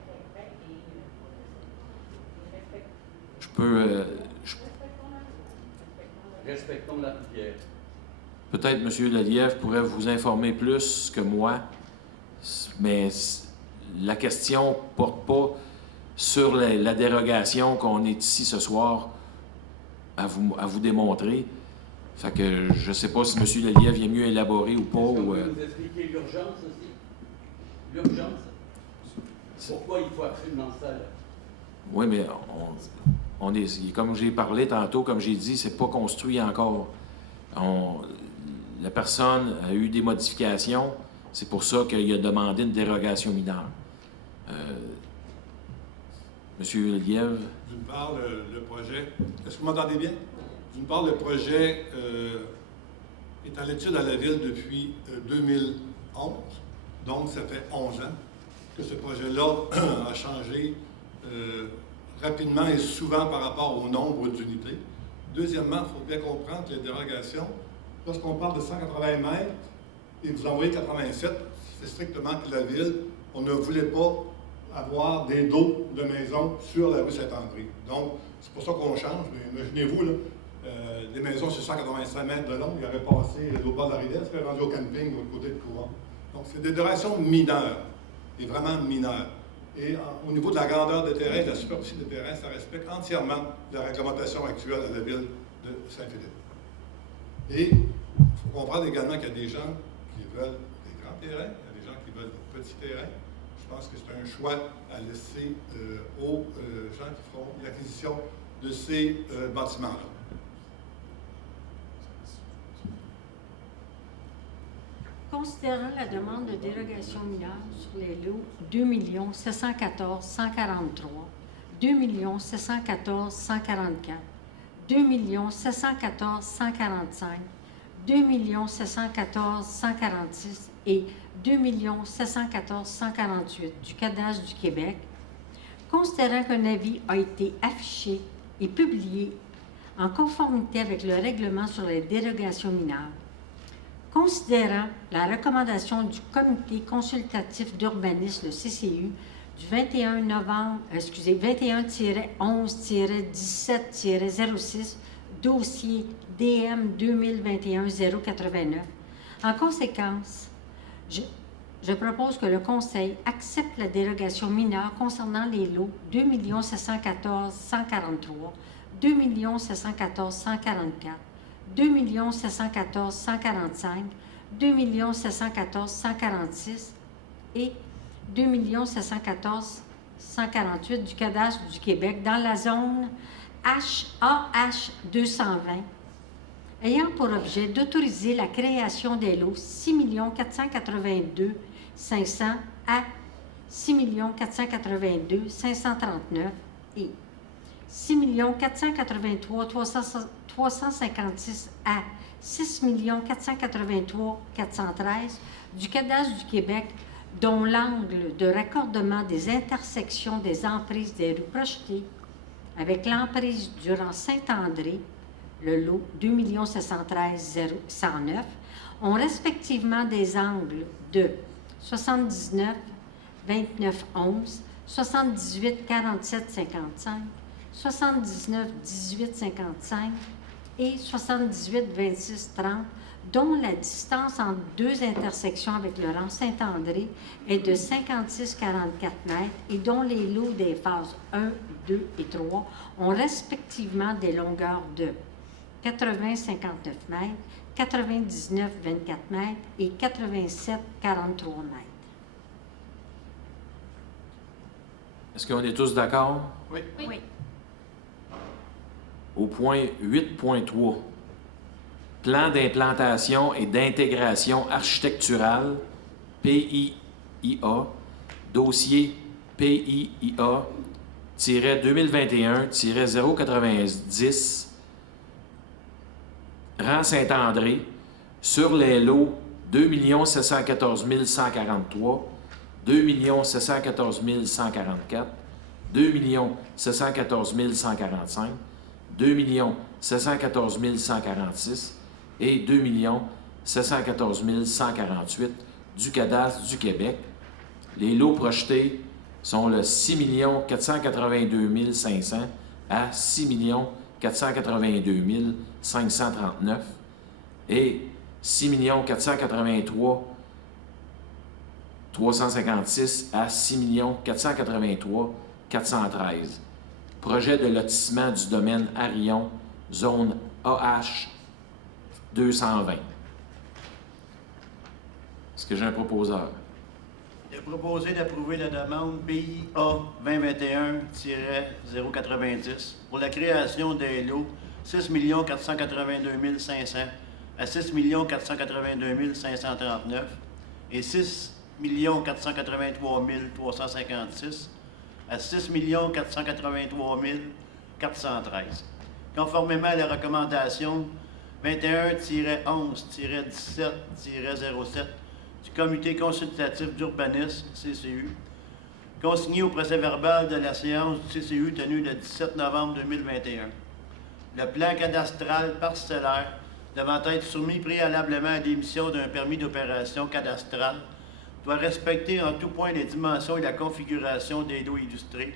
Respectons la rivière. Peut-être M. Lelièvre pourrait vous informer plus que moi, mais la question ne porte pas sur la dérogation qu'on est ici ce soir à vous démontrer. Fait que je ne sais pas si M. Lelièvre est mieux élaboré ou pas. Est-ce qu'on peut nous expliquer l'urgence aussi? L'urgence? Pourquoi il faut absolument ça, là? Oui, mais comme j'ai parlé tantôt, comme j'ai dit, c'est pas construit encore. La personne a eu des modifications. C'est pour ça qu'il a demandé une dérogation mineure. Monsieur Lelièvre? D'une part, le projet... Est-ce que vous m'entendez bien? D'une part, le projet est à l'étude à la Ville depuis 2011. Donc, ça fait 11 ans que ce projet-là a changé rapidement et souvent par rapport au nombre d'unités. Deuxièmement, il faut bien comprendre que les dérogations, lorsqu'on parle de 180 mètres et vous envoyez 87, c'est strictement que la Ville, on ne voulait pas avoir des dos de maisons sur la rue Saint-André. Donc, c'est pour ça qu'on change. Mais imaginez-vous, là, des maisons sur 185 mètres de long, il y aurait passé l'autre bord de la rivière, ça serait rendu au camping de l'autre côté de courant. Donc, c'est des dérogations mineures, et vraiment mineures. Et au niveau de la grandeur de terrain, de la superficie de terrain, ça respecte entièrement la réglementation actuelle à la Ville de Saint-Philippe. Et il faut comprendre également qu'il y a des gens qui veulent des grands terrains, il y a des gens qui veulent des petits terrains. Je pense que c'est un choix à laisser aux gens qui feront l'acquisition de ces bâtiments-là. Considérant la demande de dérogation mineure sur les lots 2 714 143, 2 714 144, 2 714 145, 2 714 146 et 2 714 148 du Cadastre du Québec, considérant qu'un avis a été affiché et publié en conformité avec le règlement sur les dérogations mineures, considérant la recommandation du Comité consultatif d'urbanisme, le CCU, du 21-11-17-06, dossier DM 2021-089. En conséquence, je propose que le Conseil accepte la dérogation mineure concernant les lots 2 714 143, 2 714 144, 2 714 145, 2 714 146 et 2 714 148 du Cadastre du Québec dans la zone HAH 220, ayant pour objet d'autoriser la création des lots 6 482 500 à 6 482 539 et 6 483 356 à 6 483 413 du Cadastre du Québec, dont l'angle de raccordement des intersections des emprises des rues projetées avec l'emprise durant Saint-André, le lot 2 713 109, ont respectivement des angles de 79 29 11, 78 47 55, 79 18 55 et 78 26 30, dont la distance entre deux intersections avec le rang Saint-André est de 56 44 mètres et dont les lots des phases 1, 2 et 3 ont respectivement des longueurs de 80 59 mètres, 99 24 mètres et 87 43 mètres. Est-ce qu'on est tous d'accord? Oui. Oui. Au point 8.3, plan d'implantation et d'intégration architecturale, PIIA, dossier PIA-2021-090, rang Saint-André, sur les lots 2 714 143, 2 714 144, 2 714 145, 2 714 146 et 2 714 148 du Cadastre du Québec. Les lots projetés sont le 6 482 500 à 6 482 539 et 6 483 356 à 6 483 413. Projet de lotissement du domaine Arion, zone AH 220. Est-ce que j'ai un proposeur? Il est proposé d'approuver la demande PIA 2021-090 pour la création des lots 6 482 500 à 6 482 539 et 6 483 356 à 6 483 413. Conformément à la recommandation 21-11-17-07 du Comité consultatif d'urbanisme, CCU, consigné au procès-verbal de la séance du CCU tenue le 17 novembre 2021. Le plan cadastral parcellaire devant être soumis préalablement à l'émission d'un permis d'opération cadastrale doit respecter en tout point les dimensions et la configuration des lots illustrés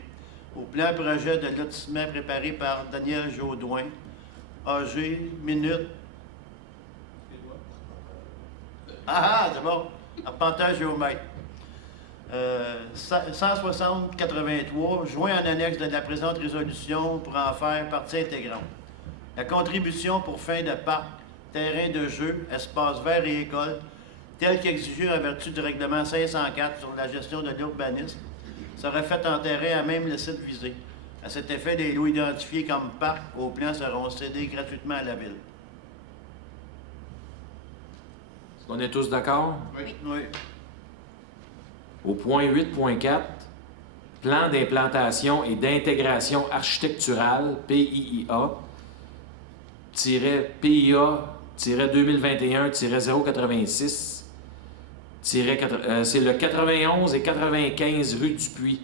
au plan projet de lotissement préparé par Daniel Jaudoin, AG, minute. C'est bon. Arpentage géomètre. 160-83, joint en annexe de la présente résolution pour en faire partie intégrante. La contribution pour fin de parc, terrain de jeu, espace vert et école, tel qu'exigé en vertu du règlement 504 sur la gestion de l'urbanisme, sera faite en terrain à même le site visé. À cet effet, les lots identifiés comme parc au plan seront cédés gratuitement à la Ville. Est-ce qu'on est tous d'accord? Oui. Au point 8.4, plan d'implantation et d'intégration architecturale, PIIA, PIA-2021-096, c'est le 91 et 95 rue du Puy.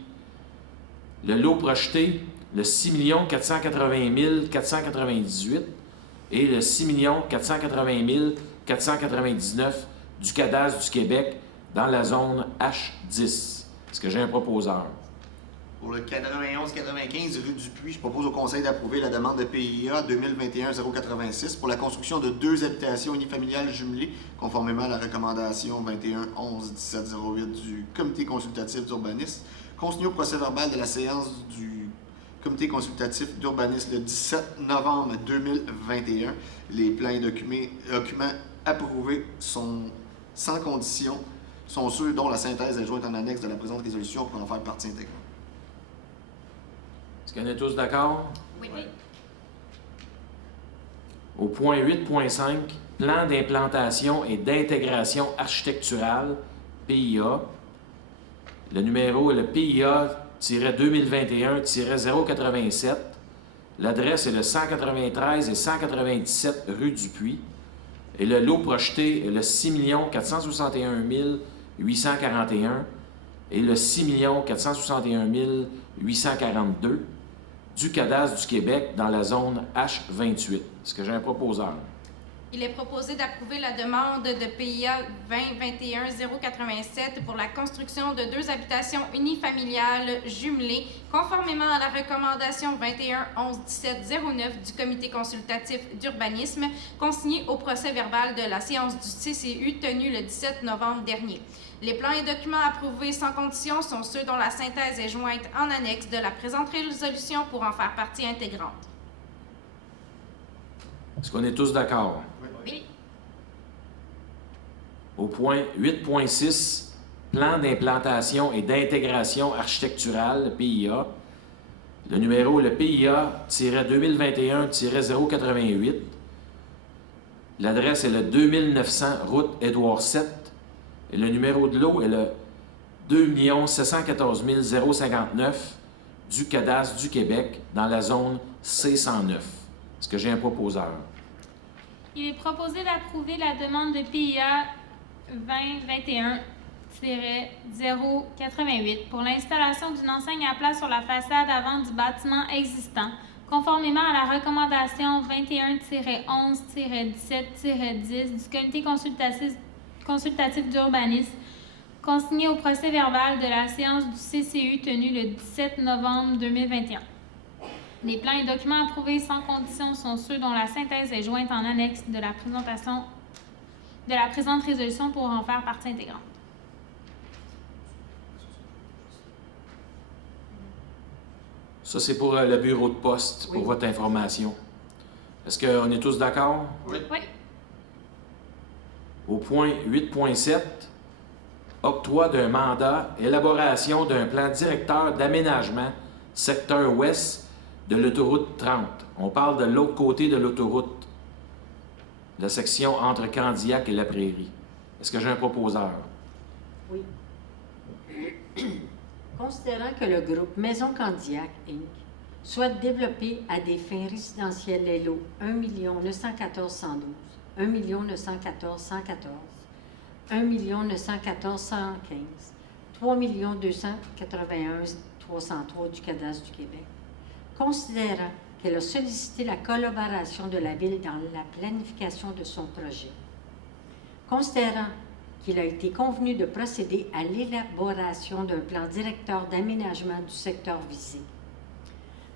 Le lot projeté, le 6 480 498 et le 6 480 499 du Cadastre du Québec dans la zone H10. Est-ce que j'ai un proposeur? Pour le 91-95 rue du Puy, je propose au Conseil d'approuver la demande de PIA 2021-086 pour la construction de 2 habitations unifamiliales jumelées, conformément à la recommandation 21-11-17-08 du Comité consultatif d'urbanisme, consigné au procès-verbal de la séance du Comité consultatif d'urbanisme le 17 novembre 2021. Les plans et documents approuvés sont sans condition, sont ceux dont la synthèse est jointe en annexe de la présente résolution pour en faire partie intégrante. Est-ce qu'on est tous d'accord? Oui. Au point 8.5, plan d'implantation et d'intégration architecturale, PIA. Le numéro est le PIA-2021-087. L'adresse est le 193 et 197 rue du Puy. Et le lot projeté est le 6 461 841 et le 6 461 842 du cadastre du Québec dans la zone H28. Est-ce que j'ai un proposeur? Il est proposé d'approuver la demande de PIA 2021-087 pour la construction de 2 habitations unifamiliales jumelées, conformément à la recommandation 21-11-17-09 du Comité consultatif d'urbanisme, consignée au procès-verbal de la séance du CCU tenue le 17 novembre dernier. Les plans et documents approuvés sans condition sont ceux dont la synthèse est jointe en annexe de la présente résolution pour en faire partie intégrante. Est-ce qu'on est tous d'accord? Oui. Au point 8.6, plan d'implantation et d'intégration architecturale, PIA. Le numéro, le PIA-2021-088. L'adresse est le 2900 route Édouard VII. Et le numéro de lot est le 2 714 059 du cadastre du Québec dans la zone C109. Est-ce que j'ai un proposeur? Il est proposé d'approuver la demande de PIA 2021-088 pour l'installation d'une enseigne à plat sur la façade avant du bâtiment existant, conformément à la recommandation 21-11-17-10 du Comité consultatif d'urbanisme, consigné au procès-verbal de la séance du CCU tenue le 17 novembre 2021. Les plans et documents approuvés sans condition sont ceux dont la synthèse est jointe en annexe de la présente résolution pour en faire partie intégrante. Ça, c'est pour le bureau de poste, pour votre information. Est-ce qu'on est tous d'accord? Oui. Au point 8.7, octroi d'un mandat, élaboration d'un plan directeur d'aménagement, secteur ouest de l'autoroute 30. On parle de l'autre côté de l'autoroute, la section entre Candiac et La Prairie. Est-ce que j'ai un proposeur? Oui. Considérant que le groupe Maison Candiac, Inc. souhaite développer à des fins résidentielles les lots 1 914 112, 1 914 114, 1 914 115, 3 281 303 du cadastre du Québec. Considérant qu'elle a sollicité la collaboration de la Ville dans la planification de son projet. Considérant qu'il a été convenu de procéder à l'élaboration d'un plan directeur d'aménagement du secteur visé.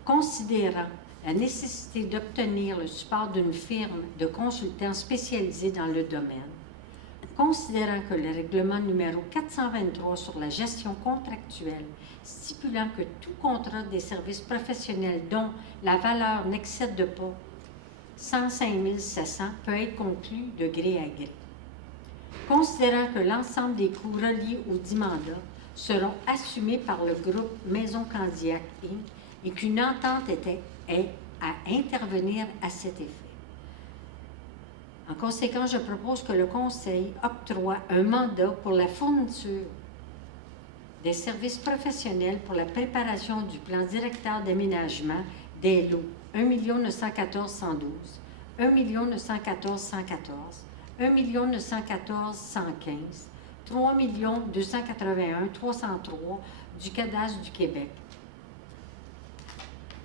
Considérant la nécessité d'obtenir le support d'une firme de consultants spécialisés dans le domaine. Considérant que le règlement numéro 423 sur la gestion contractuelle stipulant que tout contrat des services professionnels dont la valeur n'excède pas 105 700 peut être conclu de gré à gré. Considérant que l'ensemble des coûts reliés aux 10 mandats seront assumés par le groupe Maison Candiac Inc. et qu'une entente est à intervenir à cet effet. En conséquence, je propose que le Conseil octroie un mandat pour la fourniture des services professionnels pour la préparation du plan directeur d'aménagement des lots 1 914 112, 1 914 114, 1 914 115, 3 281 303 du cadastre du Québec.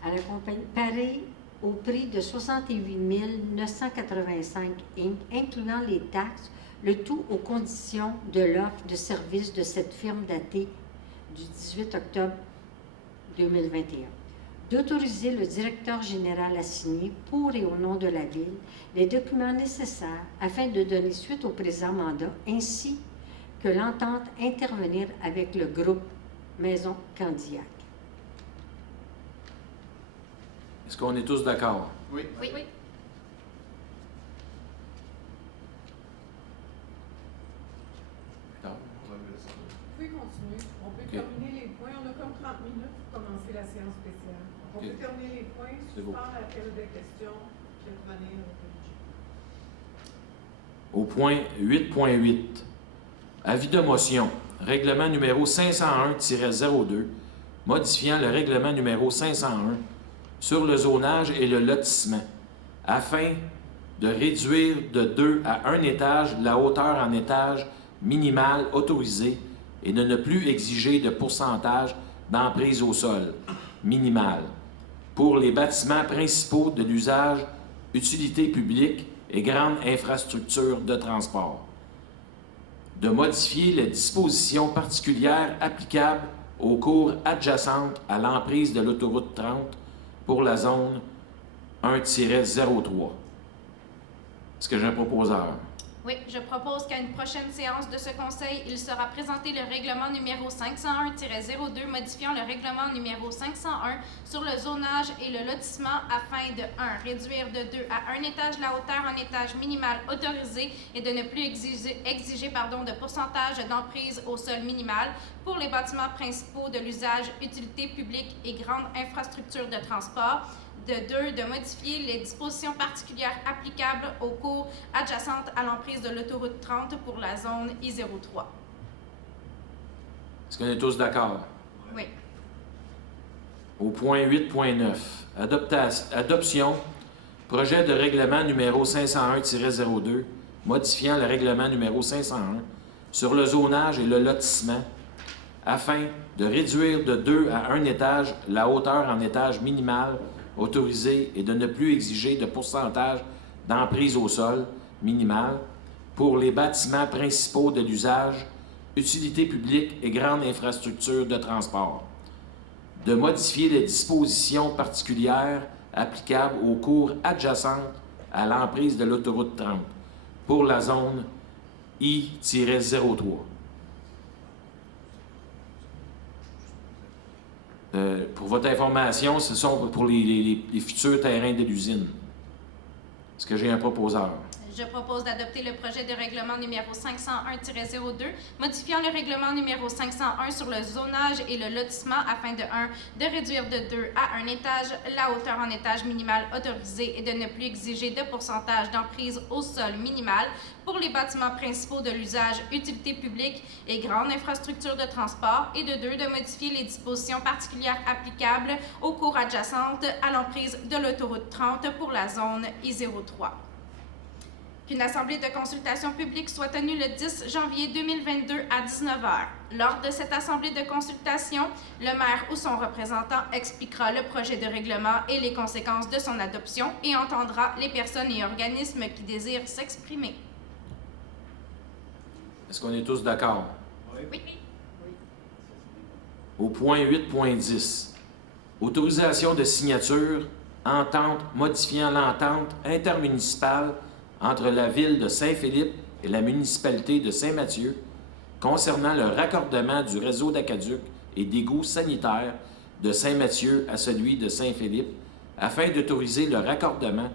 À la compagnie, pareil au prix de 68 985 Inc., incluant les taxes, le tout aux conditions de l'offre de service de cette firme datée du 18 octobre 2021. D'autoriser le directeur général à signer, pour et au nom de la Ville, les documents nécessaires afin de donner suite au présent mandat, ainsi que l'entente intervenir avec le groupe Maison Candiac. Est-ce qu'on est tous d'accord? Oui. Oui. D'accord. Vous pouvez continuer. On peut terminer les points. On a comme 30 minutes pour commencer la séance spéciale. On peut terminer les points, suspendre la période de questions, puis revenir au budget. Au point 8.8, avis de motion, règlement numéro 501-02, modifiant le règlement numéro 501 sur le zonage et le lotissement, afin de réduire de 2 à 1 étage la hauteur en étage minimale autorisée et de ne plus exiger de pourcentage d'emprise au sol minimale pour les bâtiments principaux de l'usage, utilité publique et grandes infrastructures de transport. De modifier les dispositions particulières applicables aux cours adjacentes à l'emprise de l'autoroute 30 pour la zone 1-03. Est-ce que j'ai un proposeur? Oui, je propose qu'à une prochaine séance de ce Conseil, il sera présenté le règlement numéro 501-02 modifiant le règlement numéro 501 sur le zonage et le lotissement afin de 1. Réduire de 2 à 1 étage la hauteur en étage minimal autorisé et de ne plus exiger de pourcentage d'emprise au sol minimal pour les bâtiments principaux de l'usage, utilité publique et grandes infrastructures de transport. De 2, de modifier les dispositions particulières applicables aux cours adjacentes à l'emprise de l'autoroute 30 pour la zone I-03. Est-ce qu'on est tous d'accord? Oui. Au point 8.9, adoption, projet de règlement numéro 501-02, modifiant le règlement numéro 501 sur le zonage et le lotissement, afin de réduire de 2 à 1 étage la hauteur en étage minimal autorisé et de ne plus exiger de pourcentage d'emprise au sol minimal pour les bâtiments principaux de l'usage, utilité publique et grandes infrastructures de transport. De modifier les dispositions particulières applicables aux cours adjacentes à l'emprise de l'autoroute 30 pour la zone I-03. Pour votre information, ce sont pour les futurs terrains de l'usine. Est-ce que j'ai un proposeur? Je propose d'adopter le projet de règlement numéro 501-02, modifiant le règlement numéro 501 sur le zonage et le lotissement afin de 1. de réduire de 2 à 1 étage la hauteur en étage minimal autorisé et de ne plus exiger de pourcentage d'emprise au sol minimal pour les bâtiments principaux de l'usage, utilité publique et grandes infrastructures de transport, et de 2, de modifier les dispositions particulières applicables aux cours adjacentes à l'emprise de l'autoroute 30 pour la zone I-03. Qu'une assemblée de consultation publique soit tenue le 10 janvier 2022 à 19h. Lors de cette assemblée de consultation, le maire ou son représentant expliquera le projet de règlement et les conséquences de son adoption et entendra les personnes et organismes qui désirent s'exprimer. Est-ce qu'on est tous d'accord? Oui. Au point 8.10, autorisation de signature, entente modifiant l'entente intermunicipale entre la Ville de Saint-Philippe et la municipalité de Saint-Mathieu concernant le raccordement du réseau d'aqueduc et d'égouts sanitaires de Saint-Mathieu à celui de Saint-Philippe afin d'autoriser le raccordement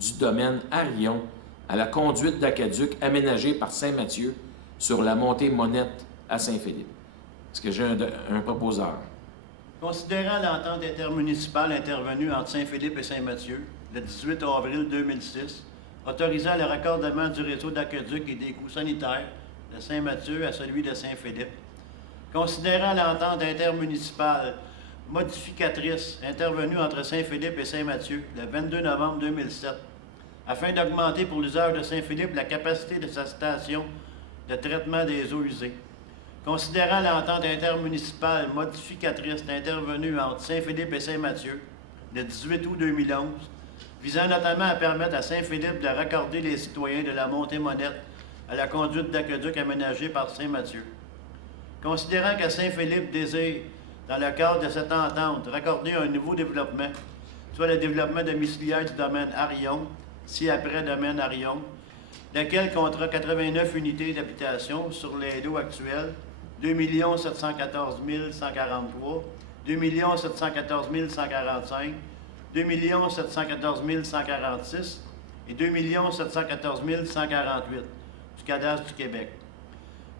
du domaine Arion à la conduite d'aqueduc aménagée par Saint-Mathieu sur la montée Monette à Saint-Philippe. Est-ce que j'ai un proposeur? Considérant l'entente intermunicipale intervenue entre Saint-Philippe et Saint-Mathieu le 18 avril 2006, autorisant le raccordement du réseau d'aqueduc et d'égouts sanitaires de Saint-Mathieu à celui de Saint-Philippe. Considérant l'entente intermunicipale modificatrice intervenue entre Saint-Philippe et Saint-Mathieu le 22 novembre 2007, afin d'augmenter pour l'usage de Saint-Philippe la capacité de sa station de traitement des eaux usées. Considérant l'entente intermunicipale modificatrice intervenue entre Saint-Philippe et Saint-Mathieu le 18 août 2011, visant notamment à permettre à Saint-Philippe de raccorder les citoyens de la montée Monette à la conduite d'aqueduc aménagée par Saint-Mathieu. Considérant que Saint-Philippe désire, dans le cadre de cette entente, raccorder un nouveau développement, soit le développement domiciliaire du domaine Arion, ci-après domaine Arion, lequel comptera 89 unités d'habitation sur les lots actuels, 2 714 143, 2 714 145, 2 714 146 et 2 714 148 du cadastre du Québec.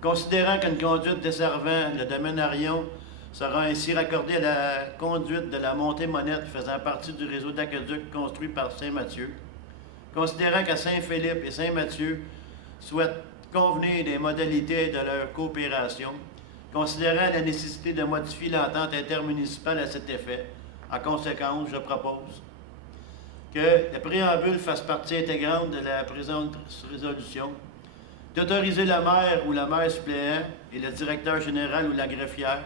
Considérant qu'une conduite desservant le domaine Arion sera ainsi raccordée à la conduite de la montée Monette faisant partie du réseau d'aqueduc construit par Saint-Mathieu, considérant que Saint-Philippe et Saint-Mathieu souhaitent convenir des modalités de leur coopération, considérant la nécessité de modifier l'entente intermunicipale à cet effet, En conséquence, je propose que le préambule fasse partie intégrante de la présente résolution, d'autoriser le maire ou le maire suppléant et le directeur général ou la greffière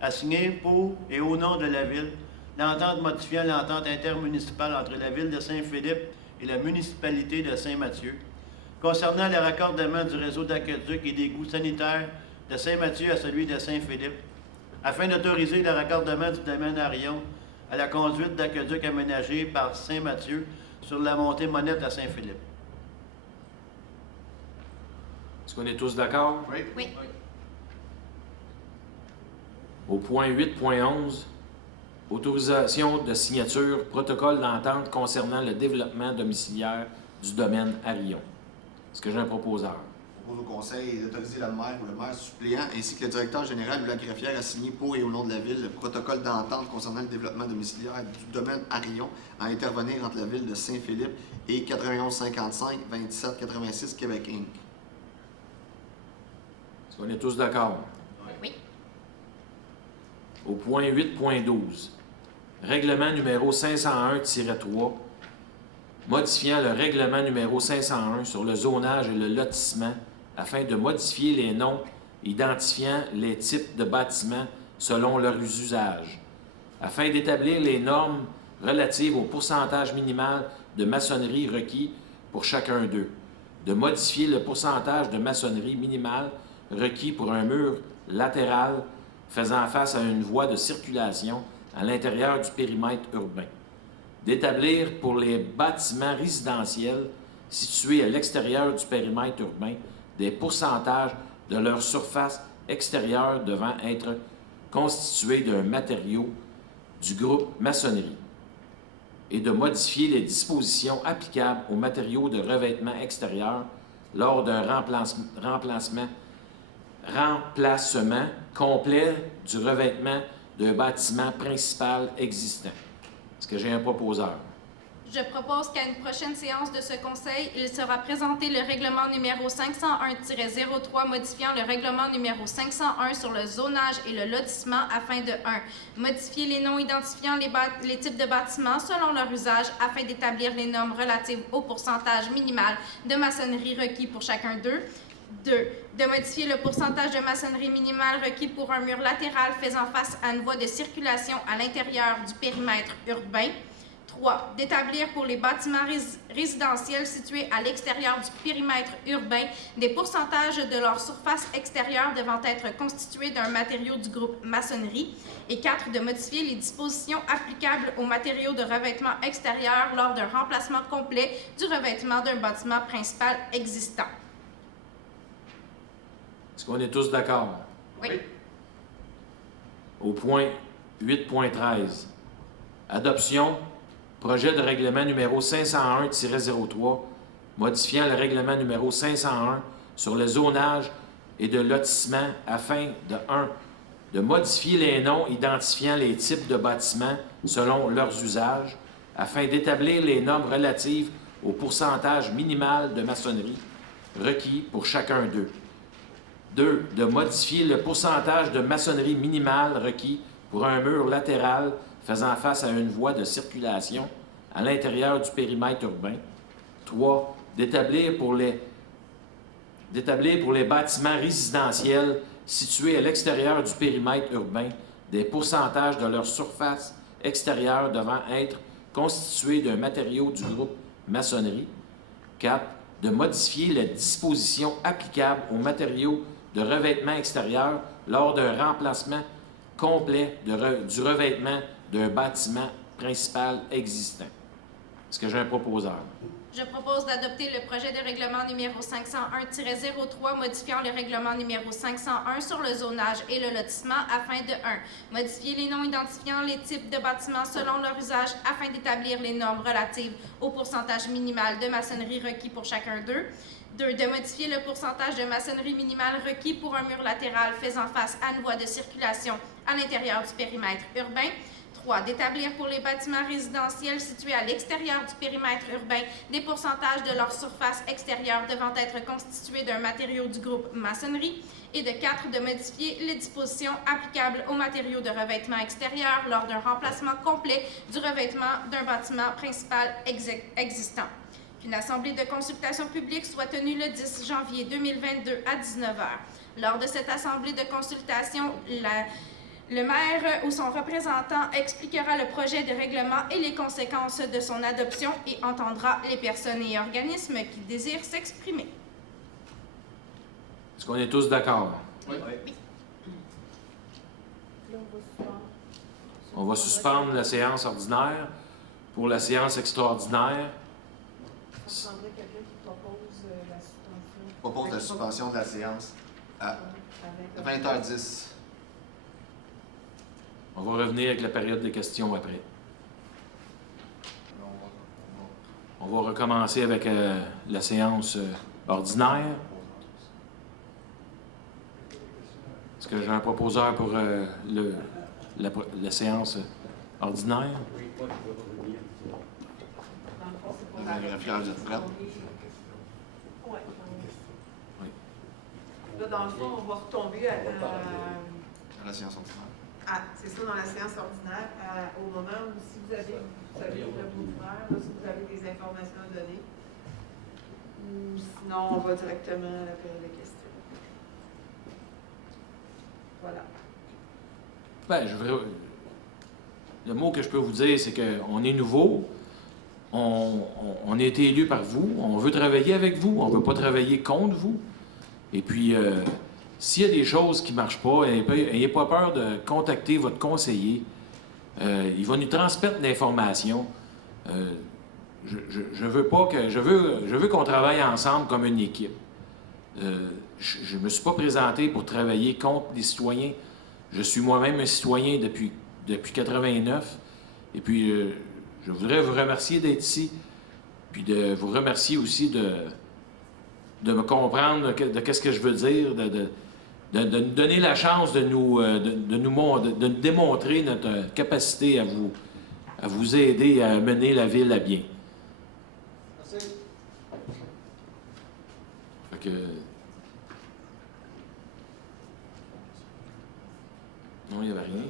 à signer pour et au nom de la Ville l'entente modifiant l'entente intermunicipale entre la Ville de Saint-Philippe et la municipalité de Saint-Mathieu concernant le raccordement du réseau d'aqueduc et d'égouts sanitaires de Saint-Mathieu à celui de Saint-Philippe, afin d'autoriser le raccordement du domaine Arion à la conduite d'aqueduc aménagée par Saint-Mathieu sur la montée Monette à Saint-Philippe. Est-ce qu'on est tous d'accord? Oui. Oui. Au point 8.11, autorisation de signature, protocole d'entente concernant le développement domiciliaire du domaine Arion. Est-ce que j'ai un proposeur? Je propose au Conseil d'autoriser le maire ou le maire suppléant ainsi que le directeur général ou la greffière à signer pour et au nom de la Ville le protocole d'entente concernant le développement domiciliaire du domaine Arion à intervenir entre la Ville de Saint-Philippe et 9155 2786 Québec Inc. Est-ce qu'on est tous d'accord? Oui. Au point 8.12, règlement numéro 501-3, modifiant le règlement numéro 501 sur le zonage et le lotissement afin de modifier les noms identifiant les types de bâtiments selon leur usage, afin d'établir les normes relatives au pourcentage minimal de maçonnerie requis pour chacun d'eux, de modifier le pourcentage de maçonnerie minimal requis pour un mur latéral faisant face à une voie de circulation à l'intérieur du périmètre urbain, d'établir pour les bâtiments résidentiels situés à l'extérieur du périmètre urbain des pourcentages de leur surface extérieure devant être constitués d'un matériau du groupe maçonnerie et de modifier les dispositions applicables aux matériaux de revêtement extérieur lors d'un remplacement complet du revêtement d'un bâtiment principal existant. Est-ce que j'ai un proposeur? Je propose qu'à une prochaine séance de ce Conseil, il sera présenté le règlement numéro 501-03 modifiant le règlement numéro 501 sur le zonage et le lotissement afin de 1. Modifier les noms identifiant les types de bâtiments selon leur usage afin d'établir les normes relatives au pourcentage minimal de maçonnerie requis pour chacun d'eux. 2. De modifier le pourcentage de maçonnerie minimale requis pour un mur latéral faisant face à une voie de circulation à l'intérieur du périmètre urbain. 3. D'établir pour les bâtiments résidentiels situés à l'extérieur du périmètre urbain des pourcentages de leur surface extérieure devant être constitués d'un matériau du groupe maçonnerie. Et 4. De modifier les dispositions applicables aux matériaux de revêtement extérieur lors d'un remplacement complet du revêtement d'un bâtiment principal existant. Est-ce qu'on est tous d'accord? Oui. Au point 8.13, adoption, projet de règlement numéro 501-03, modifiant le règlement numéro 501 sur le zonage et de lotissement afin de 1. De modifier les noms identifiant les types de bâtiments selon leurs usages, afin d'établir les normes relatives au pourcentage minimal de maçonnerie requis pour chacun d'eux. 2. De modifier le pourcentage de maçonnerie minimale requis pour un mur latéral faisant face à une voie de circulation à l'intérieur du périmètre urbain. 3. D'établir pour les bâtiments résidentiels situés à l'extérieur du périmètre urbain des pourcentages de leur surface extérieure devant être constitués d'un matériau du groupe maçonnerie. 4. De modifier les dispositions applicables aux matériaux de revêtement extérieur lors d'un remplacement complet du revêtement d'un bâtiment principal existant. Est-ce que j'ai un proposeur? Je propose d'adopter le projet de règlement numéro 501-03 modifiant le règlement numéro 501 sur le zonage et le lotissement afin de 1. Modifier les noms identifiant les types de bâtiments selon leur usage afin d'établir les normes relatives au pourcentage minimal de maçonnerie requis pour chacun d'eux. 2. De modifier le pourcentage de maçonnerie minimale requis pour un mur latéral faisant face à une voie de circulation à l'intérieur du périmètre urbain. 3. D'établir pour les bâtiments résidentiels situés à l'extérieur du périmètre urbain des pourcentages de leur surface extérieure devant être constitués d'un matériau du groupe maçonnerie. Et de 4. De modifier les dispositions applicables aux matériaux de revêtement extérieur lors d'un remplacement complet du revêtement d'un bâtiment principal existant. Qu'une assemblée de consultation publique soit tenue le 10 janvier 2022 à 19h. Lors de cette assemblée de consultation, le maire ou son représentant expliquera le projet de règlement et les conséquences de son adoption et entendra les personnes et organismes qui désirent s'exprimer. Est-ce qu'on est tous d'accord? Oui. On va suspendre la séance ordinaire pour la séance extraordinaire. Ça prendrait quelqu'un qui propose la suspension. Propose la suspension de la séance à 20h10. On va revenir avec la période des questions après. On va recommencer avec la séance ordinaire. Est-ce que j'ai un proposeur pour la séance ordinaire? Oui, moi je veux revenir. Dans le fond, c'est pour La référence de prête. Ouais. Oui. Là, dans le fond, on va retomber à La séance ordinaire. c'est ça, dans la séance ordinaire, au moment où, si vous avez ouvert vos ouverts, si vous avez des informations à donner, ou sinon, on va directement à la période de questions. Voilà. Ben, le mot que je peux vous dire, c'est qu'on est nouveau, on a été élu par vous, on veut travailler avec vous, on ne veut pas travailler contre vous. Et puis, s'il y a des choses qui ne marchent pas, n'ayez pas peur de contacter votre conseiller. Il va nous transmettre l'information. Je veux qu'on travaille ensemble comme une équipe. Je ne me suis pas présenté pour travailler contre les citoyens. Je suis moi-même un citoyen depuis 89. Et puis, je voudrais vous remercier d'être ici, puis de vous remercier aussi de me comprendre de qu'est-ce que je veux dire, de nous donner la chance de nous démontrer notre capacité à vous aider à mener la ville à bien. Merci. Fait que... Non, il n'y avait rien.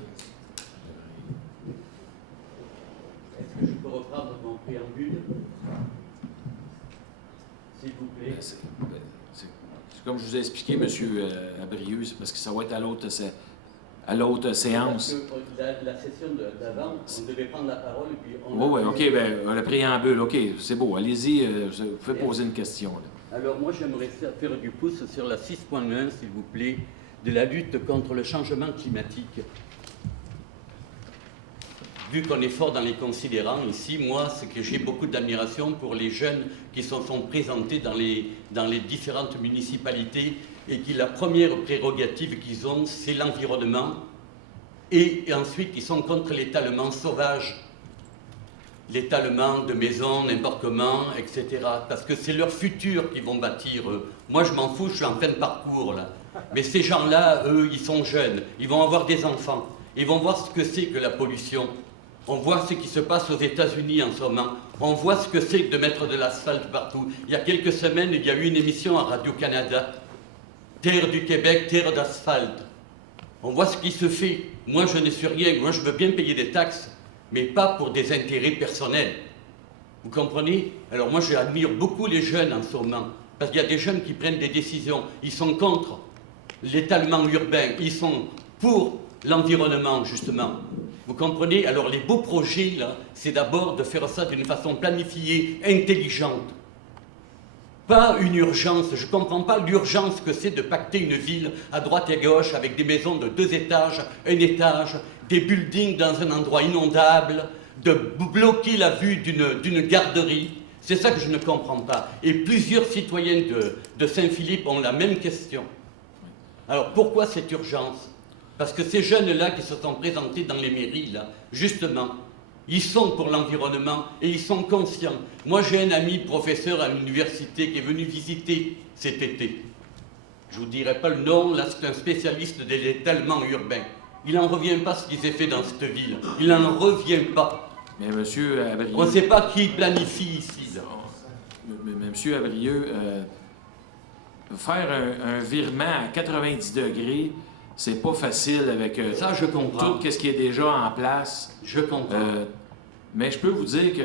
Est-ce que je peux reprendre mon préambule? S'il vous plaît. C'est comme je vous ai expliqué, M. Abrieux, c'est parce que ça va être à l'autre séance. Parce que la session d'avant, on devait prendre la parole et puis on... Oui, OK, ben, le préambule, OK, c'est beau, allez-y, vous pouvez poser une question. Là. Alors moi, j'aimerais faire du pouce sur la 6.1, s'il vous plaît, de la lutte contre le changement climatique. Vu qu'on est fort dans les considérants ici, moi, c'est que j'ai beaucoup d'admiration pour les jeunes qui sont présentés dans les différentes municipalités et qui la première prérogative qu'ils ont, c'est l'environnement, et ensuite ils sont contre l'étalement sauvage, l'étalement de maisons, n'importe comment, etc. Parce que c'est leur futur qu'ils vont bâtir, eux. Moi, je m'en fous, je suis en fin de parcours, là. Mais ces gens-là, eux, ils sont jeunes, ils vont avoir des enfants, ils vont voir ce que c'est que la pollution. On voit ce qui se passe aux États-Unis en ce moment. On voit ce que c'est que de mettre de l'asphalte partout. Il y a quelques semaines, il y a eu une émission à Radio-Canada. Terre du Québec, terre d'asphalte. On voit ce qui se fait. Moi, je ne suis rien. Moi, je veux bien payer des taxes, mais pas pour des intérêts personnels. Vous comprenez? Alors moi, j'admire beaucoup les jeunes en ce moment. Parce qu'il y a des jeunes qui prennent des décisions. Ils sont contre l'étalement urbain. Ils sont pour l'environnement, justement. Vous comprenez? Alors les beaux projets, là, c'est d'abord de faire ça d'une façon planifiée, intelligente. Pas une urgence. Je ne comprends pas l'urgence que c'est de pacter une ville à droite et à gauche avec des maisons de 2 étages, 1 étage, des buildings dans un endroit inondable, de bloquer la vue d'une garderie. C'est ça que je ne comprends pas. Et plusieurs citoyens de Saint-Philippe ont la même question. Alors pourquoi cette urgence? Parce que ces jeunes-là qui se sont présentés dans les mairies, là, justement, ils sont pour l'environnement et ils sont conscients. Moi, j'ai un ami professeur à l'université qui est venu visiter cet été. Je ne vous dirai pas le nom, là, c'est un spécialiste de l'étalement urbain. Il n'en revient pas ce qui s'est fait dans cette ville. Il n'en revient pas. Mais Monsieur Abrieux... On ne sait pas qui planifie ici. Là. Mais Monsieur Abrieux, faire un virement à 90 degrés, c'est pas facile avec ça, je comprends. tout ce qui est déjà en place. Je comprends. Mais je peux vous dire que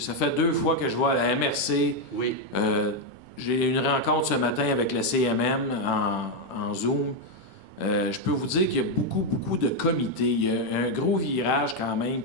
ça fait 2 fois que je vois à la MRC. Oui. J'ai une rencontre ce matin avec la CMM en Zoom. Je peux vous dire qu'il y a beaucoup de comités. Il y a un gros virage quand même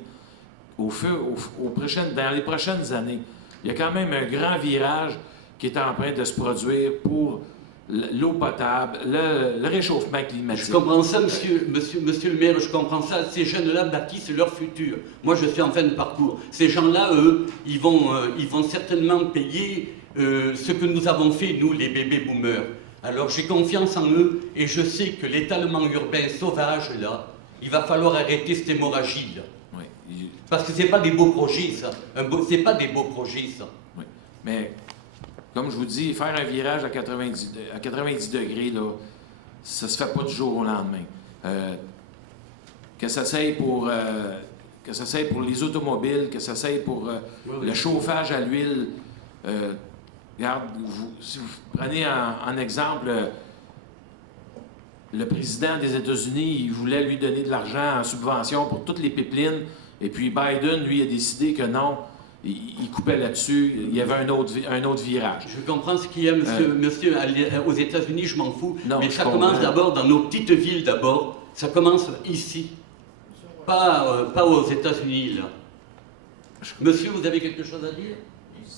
dans les prochaines années. Il y a quand même un grand virage qui est en train de se produire pour l'eau potable, le réchauffement climatique. Je comprends ça, monsieur le maire, je comprends ça. Ces jeunes-là bâtissent leur futur. Moi, je suis en fin de parcours. Ces gens-là, eux, ils vont certainement payer ce que nous avons fait, nous, les bébés boomers. Alors, j'ai confiance en eux et je sais que l'étalement urbain sauvage, là, il va falloir arrêter cette hémorragie, là. Oui. Parce que c'est pas des beaux projets, ça. C'est pas des beaux projets, ça. Oui. Mais, comme je vous dis, faire un virage à 90 degrés, là, ça se fait pas du jour au lendemain. Que ça s'aille pour les automobiles, que ça s'aille pour le chauffage à l'huile. Regarde, si vous prenez en exemple le président des États-Unis, il voulait lui donner de l'argent en subvention pour toutes les pipelines, et puis Biden, lui, a décidé que non, il coupait là-dessus, il y avait un autre virage. Je comprends ce qu'il y a, monsieur, aux États-Unis, je m'en fous, non, mais ça commence d'abord dans nos petites villes d'abord, ça commence ici, pas aux États-Unis, là. Monsieur, vous avez quelque chose à dire?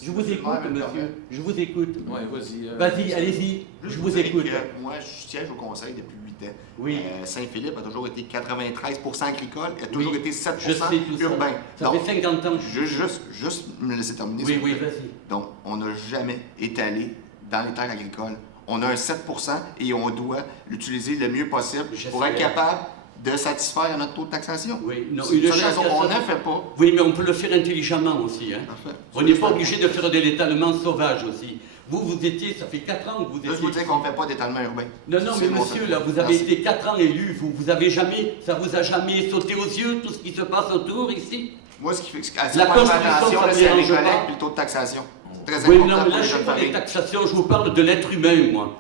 Je vous écoute, monsieur. Je vous écoute. Oui, vas-y. Vas-y, allez-y. Je vous écoute. Moi, je siège au conseil depuis 8 ans. Oui. Saint-Philippe a toujours été 93% agricole et a toujours été 7% urbain. Ça fait 50 ans. Juste me laisser terminer. Oui, oui, vas-y. Donc, on n'a jamais étalé dans les terres agricoles. On a un 7% et on doit l'utiliser le mieux possible pour être capable de satisfaire notre taux de taxation. Oui, non, on ne fait pas. Oui, mais on peut le faire intelligemment aussi. Hein. On n'est pas obligé de faire de l'étalement sauvage aussi. Vous étiez, ça fait 4 ans que vous étiez... Je vous dis qu'on ne fait pas d'étalement urbain. Non, mais monsieur, là, vous avez été 4 ans élu. Ça vous a jamais sauté aux yeux, tout ce qui se passe autour ici? Moi, ce qui fait que la Constitution, c'est les collègues et le taux de taxation. C'est très important. Oui, non, mais là, je ne parle pas des taxations, je vous parle de l'être humain, moi.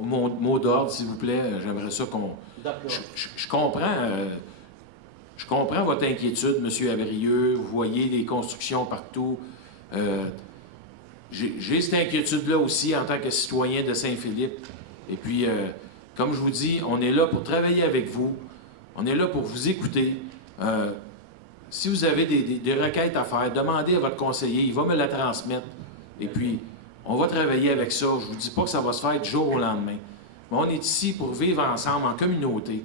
Mot d'ordre, s'il vous plaît, j'aimerais ça qu'on... D'accord. Je comprends votre inquiétude, M. Abrieux. Vous voyez des constructions partout. J'ai cette inquiétude-là aussi en tant que citoyen de Saint-Philippe. Et puis, comme je vous dis, on est là pour travailler avec vous. On est là pour vous écouter. Si vous avez des requêtes à faire, demandez à votre conseiller. Il va me la transmettre. Et puis, on va travailler avec ça. Je ne vous dis pas que ça va se faire du jour au lendemain. Mais on est ici pour vivre ensemble, en communauté.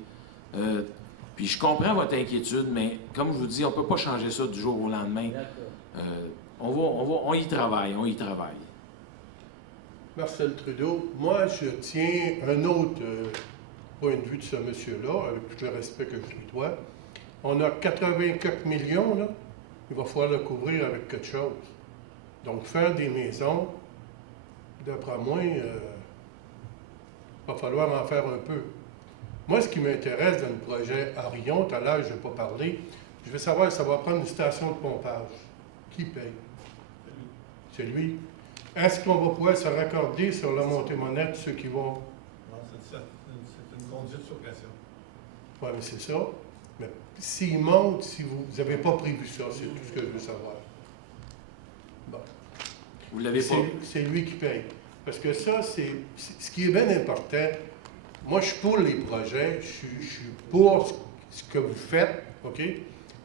Puis je comprends votre inquiétude, mais comme je vous dis, on ne peut pas changer ça du jour au lendemain. On y travaille. Marcel Trudeau, moi, je tiens un autre point de vue de ce monsieur-là, avec tout le respect que je lui dois. On a 84 millions, là. Il va falloir le couvrir avec quelque chose. Donc, faire des maisons, d'après moi, il va falloir en faire un peu. Moi, ce qui m'intéresse dans le projet Arion, tout à l'heure, je n'ai pas parlé, je veux savoir, ça va prendre une station de pompage. Qui paye? C'est lui. Est-ce qu'on va pouvoir se raccorder sur la montée-monnaie de ceux qui vont... Non, c'est une conduite sur pression. Oui, mais c'est ça. Mais s'il monte, si vous n'avez pas prévu ça, c'est tout ce que je veux savoir. Bon. Vous l'avez pas? C'est lui qui paye. Parce que ça, c'est ce qui est bien important. Moi, je suis pour les projets, je suis pour ce que vous faites, OK?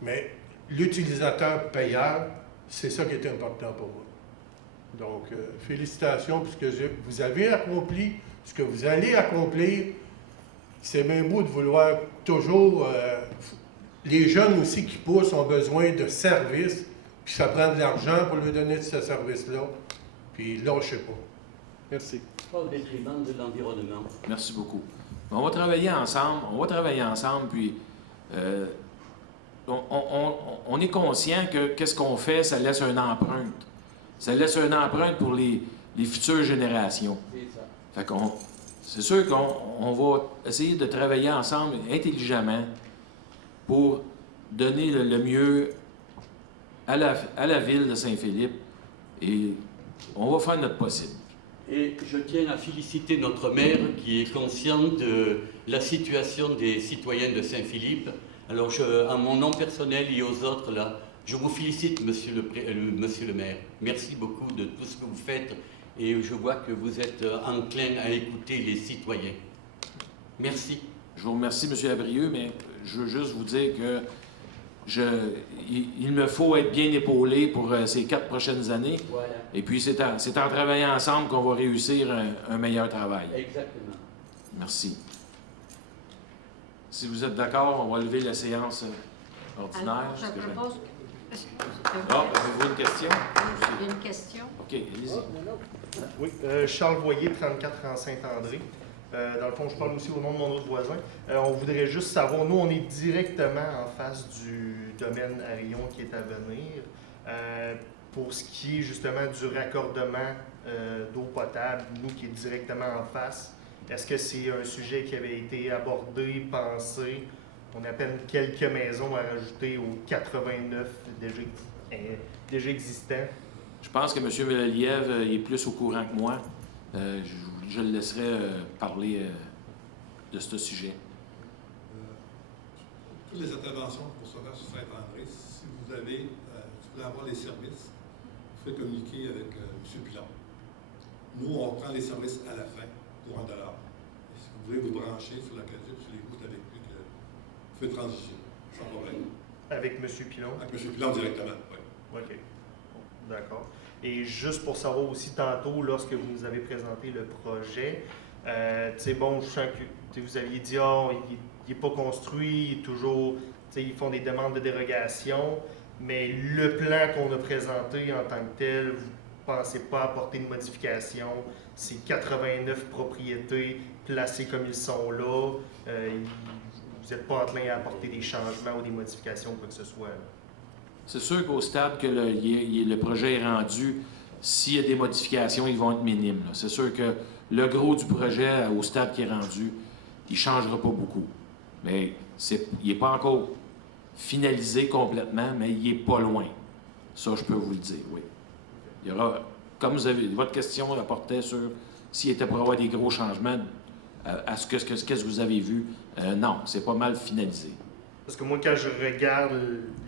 Mais l'utilisateur payeur, c'est ça qui est important pour moi. Donc, félicitations pour ce que vous avez accompli, ce que vous allez accomplir. C'est bien beau de vouloir toujours... les jeunes aussi qui poussent ont besoin de services, puis ça prend de l'argent pour leur donner ce service-là. Puis là, je sais pas. Merci. Pas au détriment de l'environnement. Merci beaucoup. On va travailler ensemble, puis on est conscient que qu'est-ce qu'on fait, ça laisse une empreinte. Ça laisse une empreinte pour les futures générations. C'est ça. C'est sûr qu'on va essayer de travailler ensemble intelligemment. pour donner le mieux à la ville de Saint-Philippe. Et on va faire notre possible. Et je tiens à féliciter notre maire qui est conscient de la situation des citoyens de Saint-Philippe. Alors, à mon nom personnel et aux autres, là, je vous félicite, monsieur le maire. Merci beaucoup de tout ce que vous faites et je vois que vous êtes enclin à écouter les citoyens. Merci. Je vous remercie, M. Labrieux, mais je veux juste vous dire que il me faut être bien épaulé pour ces 4 prochaines années. Voilà. Et puis, c'est en travaillant ensemble qu'on va réussir un meilleur travail. Exactement. Merci. Si vous êtes d'accord, on va lever la séance ordinaire. Alors, je propose... Ah, avez-vous une question? Une question. OK, allez-y. Oui, Charles Voyer, 34 en Saint-André. Dans le fond, je parle aussi au nom de mon autre voisin. On voudrait juste savoir, nous, on est directement en face du domaine Arion qui est à venir. Pour ce qui est justement du raccordement d'eau potable, nous qui est directement en face, est-ce que c'est un sujet qui avait été abordé, pensé? On a à peine quelques maisons à rajouter aux 89 déjà existants. Je pense que M. Meleliev est plus au courant que moi. Je le laisserai parler de ce sujet. Toutes les interventions pour se faire sur Saint-André, si vous voulez avoir les services, vous pouvez communiquer avec M. Pilon. Nous, on prend les services à la fin pour $1. Et si vous voulez vous brancher sur la caduc, sur les bouts avec lui, vous pouvez transiger, sans problème. Avec M. Pilon? Avec M. Pilon directement, oui. OK. D'accord. Et juste pour savoir aussi, tantôt, lorsque vous nous avez présenté le projet, tu sais, bon, je sens que vous aviez dit, il n'est pas construit, il est toujours, tu sais, ils font des demandes de dérogation, mais le plan qu'on a présenté en tant que tel, vous ne pensez pas apporter de modification, c'est 89 propriétés placées comme ils sont là, vous n'êtes pas enclin à apporter des changements ou des modifications ou quoi que ce soit, là. C'est sûr qu'au stade que le projet est rendu, s'il y a des modifications, ils vont être minimes. C'est sûr que le gros du projet, au stade qui est rendu, il ne changera pas beaucoup. Mais il n'est pas encore finalisé complètement, mais il n'est pas loin. Ça, je peux vous le dire, oui. Il y aura, comme vous avez, votre question portait sur s'il était pour avoir des gros changements à ce que vous avez vu. Non, c'est pas mal finalisé. Parce que moi, quand je regarde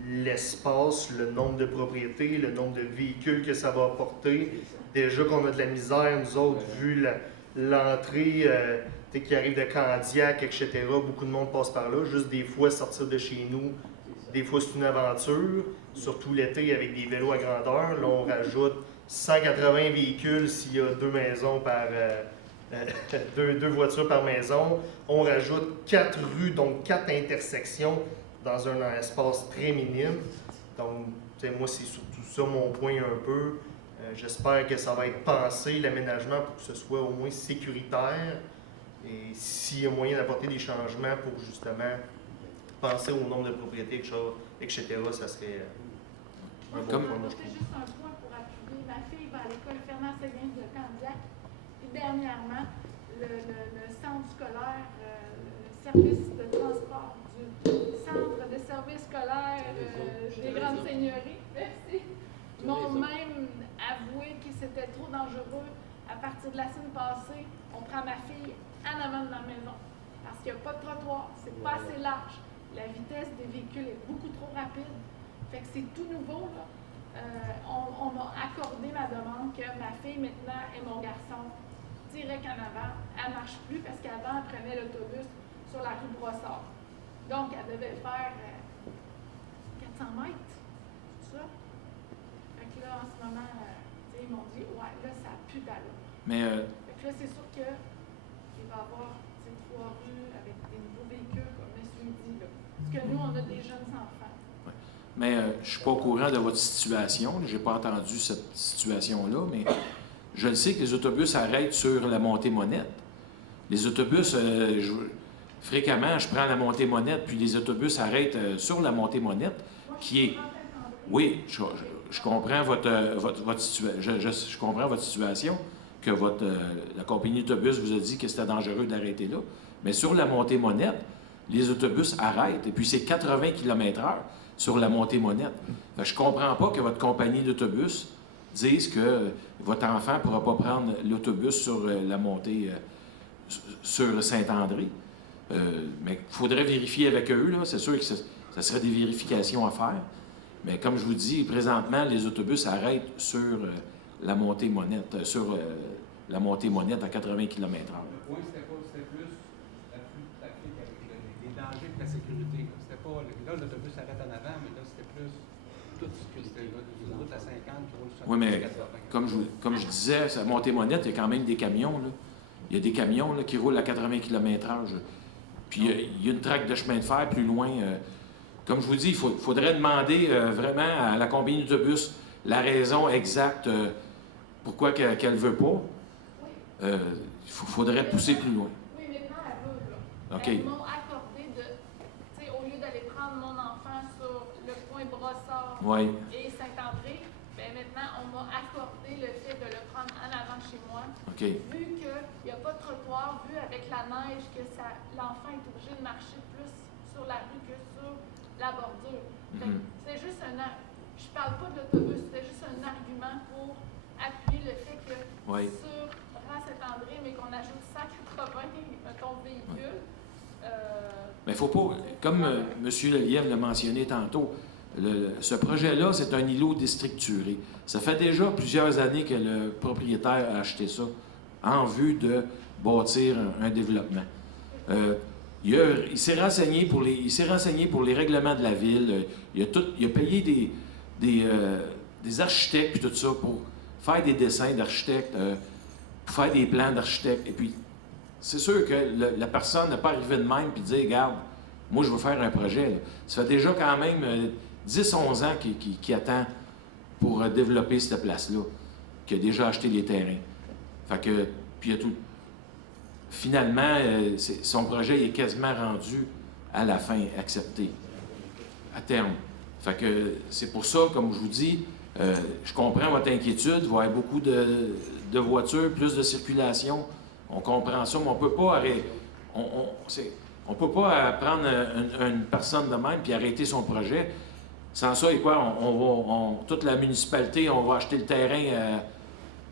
l'espace, le nombre de propriétés, le nombre de véhicules que ça va apporter, déjà qu'on a de la misère, nous autres, vu l'entrée qui arrive de Candiac, etc., beaucoup de monde passe par là. Juste des fois, sortir de chez nous, des fois, c'est une aventure, surtout l'été avec des vélos à grandeur. Là, on rajoute 180 véhicules s'il y a 2 maisons par... deux voitures par maison. On rajoute 4 rues, donc 4 intersections dans un espace très minime. Donc, moi, c'est surtout ça mon point un peu. J'espère que ça va être pensé, l'aménagement, pour que ce soit au moins sécuritaire. Et s'il y a moyen d'apporter des changements pour justement penser au nombre de propriétés, etc., ça serait un bon point. Je fais juste un point pour appuyer. Ma fille va à l'école Fernand-Séguin de Candiac. Dernièrement, le centre scolaire, le service de transport du centre de service scolaire des Grandes Seigneuries, merci, m'ont même avoué que c'était trop dangereux. À partir de la semaine passée, on prend ma fille en avant de la maison parce qu'il n'y a pas de trottoir, c'est pas assez large. La vitesse des véhicules est beaucoup trop rapide. Fait que c'est tout nouveau, là. On m'a accordé ma demande que ma fille maintenant et mon garçon direct en avant, elle ne marche plus parce qu'avant, elle prenait l'autobus sur la rue Brossard. Donc, elle devait faire 400 mètres, tout ça. Fait que là, en ce moment, ils m'ont dit, ouais, là, ça n'a plus d'allure. Mais fait que là, c'est sûr qu'il va y avoir 3 rues avec des nouveaux véhicules, comme M. dit, là. Parce que nous, on a des jeunes enfants. Ouais. Mais je ne suis pas au courant de votre situation. Je n'ai pas entendu cette situation-là, mais... Je le sais que les autobus arrêtent sur la montée-Monette. Les autobus, fréquemment, je prends la montée-Monette, puis les autobus arrêtent sur la montée-Monette, qui est... Oui, je comprends votre situation. Je comprends votre situation, que la compagnie d'autobus vous a dit que c'était dangereux d'arrêter là. Mais sur la montée-Monette, les autobus arrêtent. Et puis, c'est 80 km/h sur la montée Monette. Fait que je ne comprends pas que votre compagnie d'autobus dise que votre enfant ne pourra pas prendre l'autobus sur la montée sur Saint-André. Mais il faudrait vérifier avec eux, là. C'est sûr que ça serait des vérifications à faire. Mais comme je vous dis, présentement, les autobus arrêtent sur la montée Monette, à 80 km/h. Le point, c'était plus l'afflux de trafic avec les dangers de la sécurité. C'était pas, là, l'autobus arrête en avant, mais là, c'était plus toute sécurité. Là, une route à 50 qui roule sur Oui, mais 80. comme je disais, à montée Monette, il y a quand même des camions, là. Il y a des camions là, qui roulent à 80 km/h. Puis il y a une traque de chemin de fer plus loin. Comme je vous dis, il faudrait demander vraiment à la compagnie d'autobus la raison exacte pourquoi qu'elle ne veut pas. Il faudrait pousser plus loin. Oui, maintenant, elle veut, là. OK. Elles m'ont accordé de, tu sais, au lieu d'aller prendre mon enfant sur le point Brossard Oui. et Saint-André, bien maintenant, on m'a accordé le fait de le prendre en avant de chez moi. OK. Vu qu'il n'y a pas de trottoir, vu avec la neige que l'enfant est obligé de marcher plus sur la rue que sur la bordure. C'est juste je parle pas de l'autobus, c'est juste un argument pour appuyer le fait que sur rang Saint-André, mais qu'on ajoute 180, mettons, véhicules. Mais il ne faut pas, comme M. Lelièvre l'a mentionné tantôt, ce projet-là, c'est un îlot déstructuré. Ça fait déjà plusieurs années que le propriétaire a acheté ça en vue de bâtir un développement. Il s'est renseigné pour les règlements de la ville. Il a payé des architectes puis tout ça pour faire des dessins d'architectes, pour faire des plans d'architectes. Et puis, c'est sûr que la personne n'a pas arrivé de même puis dire, regarde, moi je veux faire un projet. Là. Ça fait déjà quand même 10-11 ans qu'il attend pour développer cette place-là, qu'il a déjà acheté les terrains. Fait que, puis il a tout. Finalement, son projet est quasiment rendu à la fin, accepté, à terme. Fait que c'est pour ça, comme je vous dis, je comprends votre inquiétude, il va y avoir beaucoup de voitures, plus de circulation. On comprend ça, mais on peut pas arrêter. On peut pas prendre une personne de même puis arrêter son projet. Sans ça, et quoi, toute la municipalité, on va acheter le terrain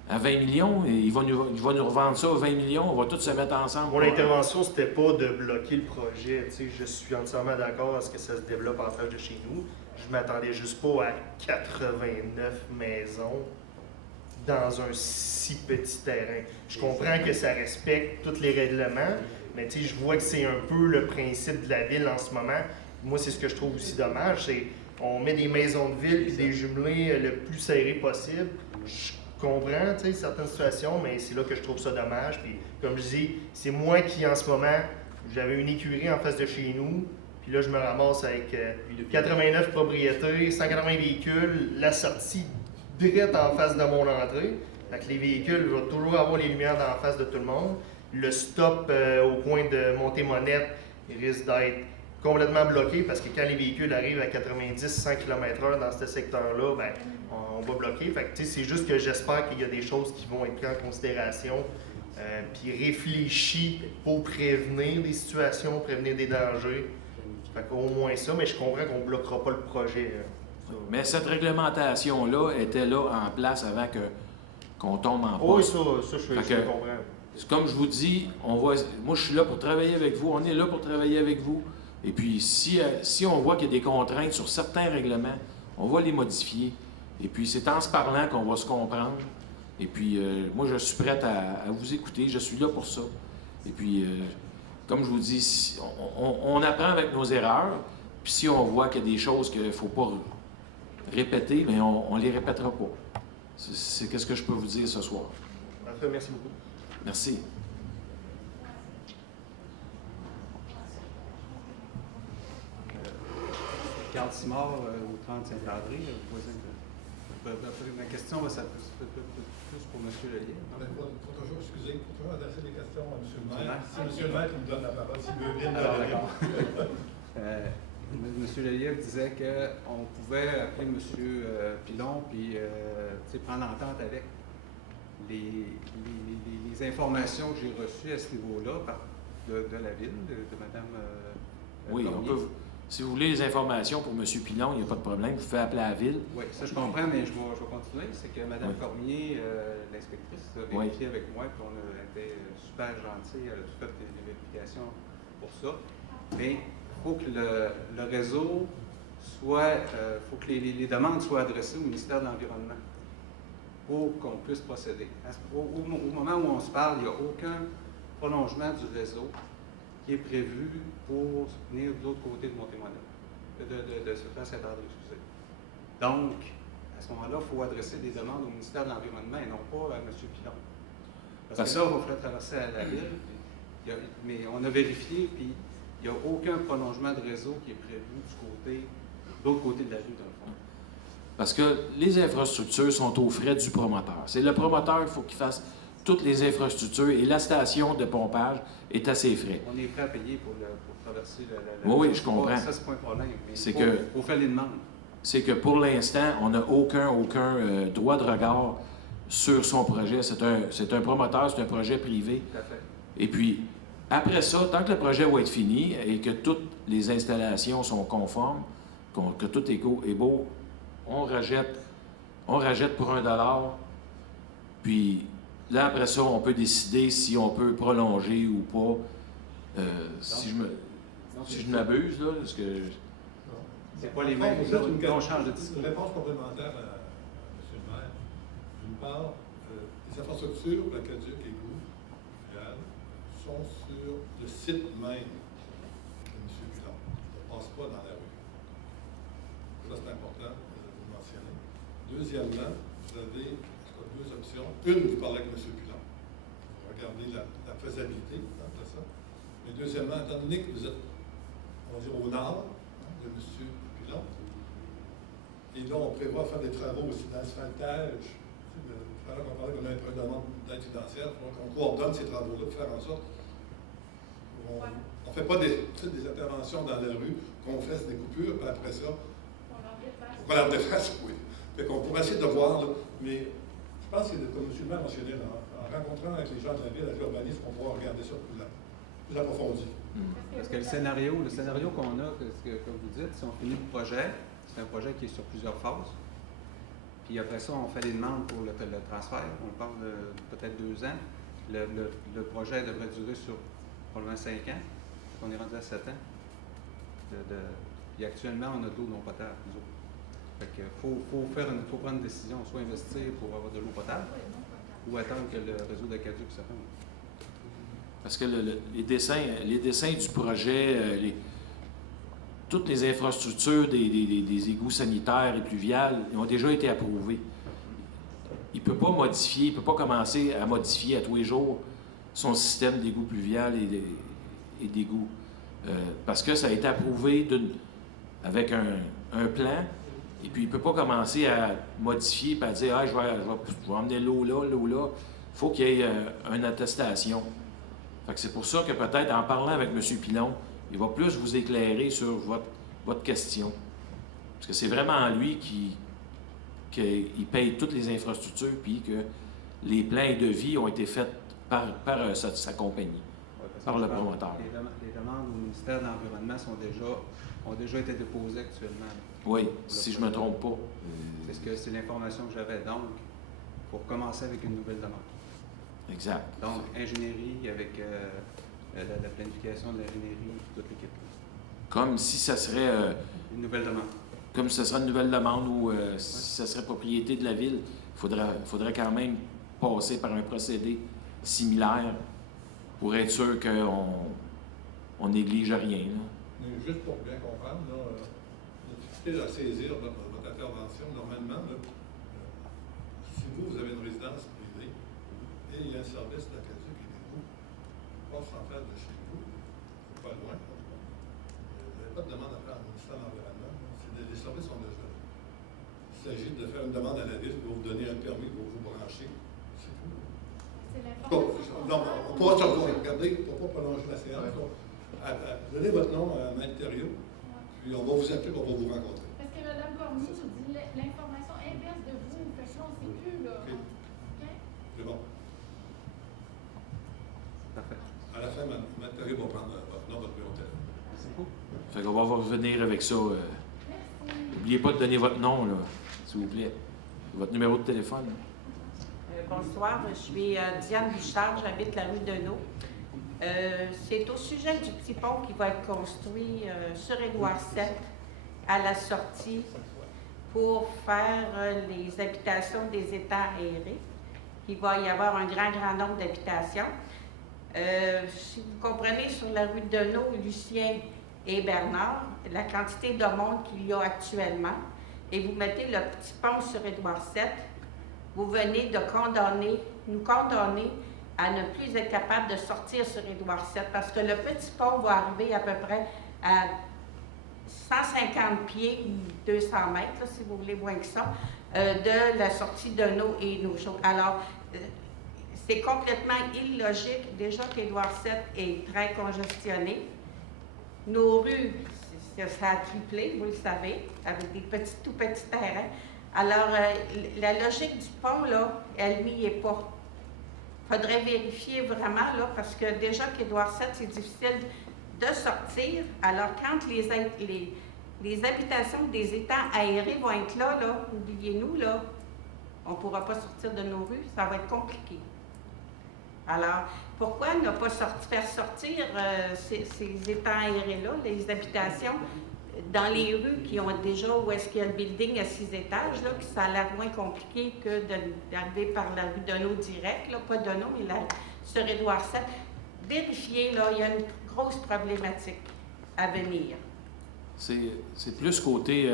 à 20 millions et il va nous revendre ça à 20 millions, on va tous se mettre ensemble. Mon intervention, c'était pas de bloquer le projet. Tu sais, je suis entièrement d'accord à ce que ça se développe en face de chez nous. Je m'attendais juste pas à 89 maisons dans un si petit terrain. Je comprends que ça respecte tous les règlements, mais tu sais, je vois que c'est un peu le principe de la ville en ce moment. Moi, c'est ce que je trouve aussi dommage, c'est on met des maisons de ville et des jumelés le plus serrés possible. Je comprends, tu sais, certaines situations, mais c'est là que je trouve ça dommage. Puis, comme je dis, c'est moi qui, en ce moment, j'avais une écurie en face de chez nous, puis là, je me ramasse avec 89 propriétés, 180 véhicules, la sortie direct en face de mon entrée. Fait que les véhicules, je vais toujours avoir les lumières d'en face de tout le monde. Le stop au coin de Montée-Monette, il risque d'être complètement bloqué parce que quand les véhicules arrivent à 90-100 km/h dans ce secteur-là, ben, on va bloquer. Fait que, c'est juste que j'espère qu'il y a des choses qui vont être prises en considération puis réfléchies pour prévenir des situations, prévenir des dangers. Fait qu'au moins ça, mais je comprends qu'on ne bloquera pas le projet. Mais cette réglementation-là était là en place avant qu'on tombe en poste. Oui, ça je comprends. Comme je vous dis, moi je suis là pour travailler avec vous, on est là pour travailler avec vous. Et puis si on voit qu'il y a des contraintes sur certains règlements, on va les modifier. Et puis c'est en se parlant qu'on va se comprendre. Et puis moi je suis prête à vous écouter, je suis là pour ça. Et puis comme je vous dis, on apprend avec nos erreurs. Puis si on voit qu'il y a des choses qu'il ne faut pas répéter, bien on ne les répétera pas. C'est ce que je peux vous dire ce soir. Parfait, merci beaucoup. Merci. Carl Simard, au 30 Saint-André, voisin de... Ma question va s'adresser plus pour M. Lelièvre. Il faut toujours, excusez, il faut toujours adresser des questions à M. le maire. Si M. le maire nous donne la parole, s'il veut bien nous donner. M. Lelièvre disait qu'on pouvait appeler M. Pilon puis prendre l'entente avec. Les informations que j'ai reçues à ce niveau-là de la ville, de Mme Oui, on Cormier. peut. Si vous voulez les informations pour M. Pilon, il n'y a pas de problème. Vous pouvez appeler à la ville. Oui, ça je comprends, mais je vais continuer. C'est que Mme Oui. Cormier, l'inspectrice, a Oui. vérifié avec moi, puis on a été super gentils. Elle a tout fait des vérifications pour ça. Mais il faut que le réseau soit, faut que les demandes soient adressées au ministère de l'Environnement pour qu'on puisse procéder. Au moment où on se parle, il n'y a aucun prolongement du réseau qui est prévu pour venir de l'autre côté de Montémonin, de ce place Saint-André, excusez. Donc, à ce moment-là, il faut adresser des demandes au ministère de l'Environnement et non pas à M. Pilon. Parce que là, il va falloir traverser à la ville, mais on a vérifié, puis il n'y a aucun prolongement de réseau qui est prévu de l'autre côté de la rue, dans le fond. Parce que les infrastructures sont aux frais du promoteur. C'est le promoteur qu'il faut qu'il fasse toutes les infrastructures et la station de pompage est à ses frais. On est prêt à payer pour traverser la Oui, je comprends. Ça, c'est pas un problème. Mais C'est il faut faire les demandes. C'est que pour l'instant, on n'a aucun droit de regard sur son projet. C'est un promoteur, c'est un projet privé. Tout à fait. Et puis, après ça, tant que le projet va être fini et que toutes les installations sont conformes, que tout est beau, on rejette pour $1. Puis là, après ça, on peut décider si on peut prolonger ou pas. Si je m'abuse, là, parce que... C'est pas les mêmes. Vous êtes On change de une discours. réponse complémentaire à M. le maire. D'une part, les infrastructures, la Caduc et Gou, sont sur le site même de M. Pilon. Ça ne passe pas dans la rue. Ça, c'est important de vous mentionner. Deuxièmement, vous avez deux options. Une, vous parlez avec M. Pilon. Vous regardez la faisabilité de ça. Mais deuxièmement, étant donné que vous êtes, on va dire, au nord de M. Pilon, et là, on prévoit faire des travaux aussi d'asphaltage. Tout à l'heure, on parlait qu'on a une demande d'aide financière. Il faut qu'on coordonne ces travaux-là pour faire en sorte qu'on ne fait pas des interventions dans la rue, qu'on fasse des coupures, puis après ça, on leur défasse, oui. Fait qu'on pourrait essayer de voir, là, mais je pense que, comme M. le maire mentionnait, en rencontrant avec les gens de la ville, avec l'urbanisme, on pourra regarder ça plus approfondi. Parce que le scénario qu'on a, comme vous dites, si on finit le projet, c'est un projet qui est sur plusieurs phases. Puis après ça, on fait des demandes pour le transfert. On parle de peut-être 2 ans. Le projet devrait durer sur probablement 5 ans. On est rendu à 7 ans. Puis actuellement, on a de l'eau non potable, nous autres. Fait que faut prendre une décision, soit investir pour avoir de l'eau potable, ou attendre que le réseau de Caduc se ferme. Parce que les dessins du projet, toutes les infrastructures des égouts sanitaires et pluviales ont déjà été approuvées. Il ne peut pas modifier, il ne peut pas commencer à modifier à tous les jours son système d'égouts pluviales et d'égouts. Parce que ça a été approuvé avec un plan, et puis il ne peut pas commencer à modifier et à dire « je vais emmener l'eau là, l'eau là ». Il faut qu'il y ait une attestation. Fait que c'est pour ça que peut-être en parlant avec M. Pilon, il va plus vous éclairer sur votre question. Parce que c'est vraiment lui qui paye toutes les infrastructures puis que les plans et devis ont été faits par sa compagnie, par le promoteur. Les demandes au ministère de l'Environnement ont déjà été déposées actuellement. Oui, si je ne me trompe pas. C'est l'information que j'avais. Donc, pour commencer avec une nouvelle demande. Exact. Donc, ingénierie avec la planification de l'ingénierie, toute l'équipe. Comme si ça serait... une nouvelle demande. Comme si ça serait une nouvelle demande ou si ça serait propriété de la ville, il faudrait quand même passer par un procédé similaire pour être sûr qu'on néglige rien. Là. Mais juste pour bien comprendre, la difficulté à saisir votre intervention, normalement, si vous avez une résidence privée et il y a un service de la Caduc qui est passe en face de chez vous, c'est pas loin. Vous n'avez pas de demande à faire au ministère de l'Environnement. Les services sont déjà là. Il s'agit de faire une demande à la ville pour vous donner un permis pour vous brancher. C'est tout. Non, on pourra se regarder, on ne pourra pas prolonger la séance. Donnez votre nom à Maître Thériault, puis on va vous appeler, on va vous rencontrer. Parce que Mme Cormier nous dit l'information inverse de vous, fait que là, on ne sait plus, là. Okay. OK? C'est bon. Parfait. À la fin, Maître Thériault va prendre votre nom, votre numéro de téléphone. Merci beaucoup. on va revenir avec ça. N'oubliez pas de donner votre nom, là, s'il vous plaît. Votre numéro de téléphone. Bonsoir, je suis Diane Bouchard, j'habite la rue Deneau. C'est au sujet du petit pont qui va être construit sur Édouard VII à la sortie pour faire les habitations des étangs aérés. Il va y avoir un grand nombre d'habitations. Si vous comprenez, sur la rue Deneau, Lucien et Bernard, la quantité de monde qu'il y a actuellement, et vous mettez le petit pont sur Édouard VII, vous venez de nous condamner à ne plus être capable de sortir sur Édouard VII, parce que le petit pont va arriver à peu près à 150 pieds ou 200 mètres, là, si vous voulez moins que ça, de la sortie de Deneau et Nouveau. Alors, c'est complètement illogique, déjà qu'Édouard VII est très congestionné. Nos rues, ça a triplé, vous le savez, avec des tout petits terrains. Alors, la logique du pont, là, elle n'y est pas. Il faudrait vérifier vraiment, là, parce que déjà qu'Édouard VII, c'est difficile de sortir. Alors, quand les habitations des étangs aérés vont être là, oubliez-nous, là, on ne pourra pas sortir de nos rues, ça va être compliqué. Alors, pourquoi ne pas faire sortir ces étangs aérés-là, les habitations, dans les rues qui ont déjà, où est-ce qu'il y a le building à 6 étages, là, puis ça a l'air moins compliqué que d'arriver par la rue Deneau direct, là, pas Deneau, mais sur Édouard VII. Vérifiez, là, il y a une grosse problématique à venir. C'est plus côté,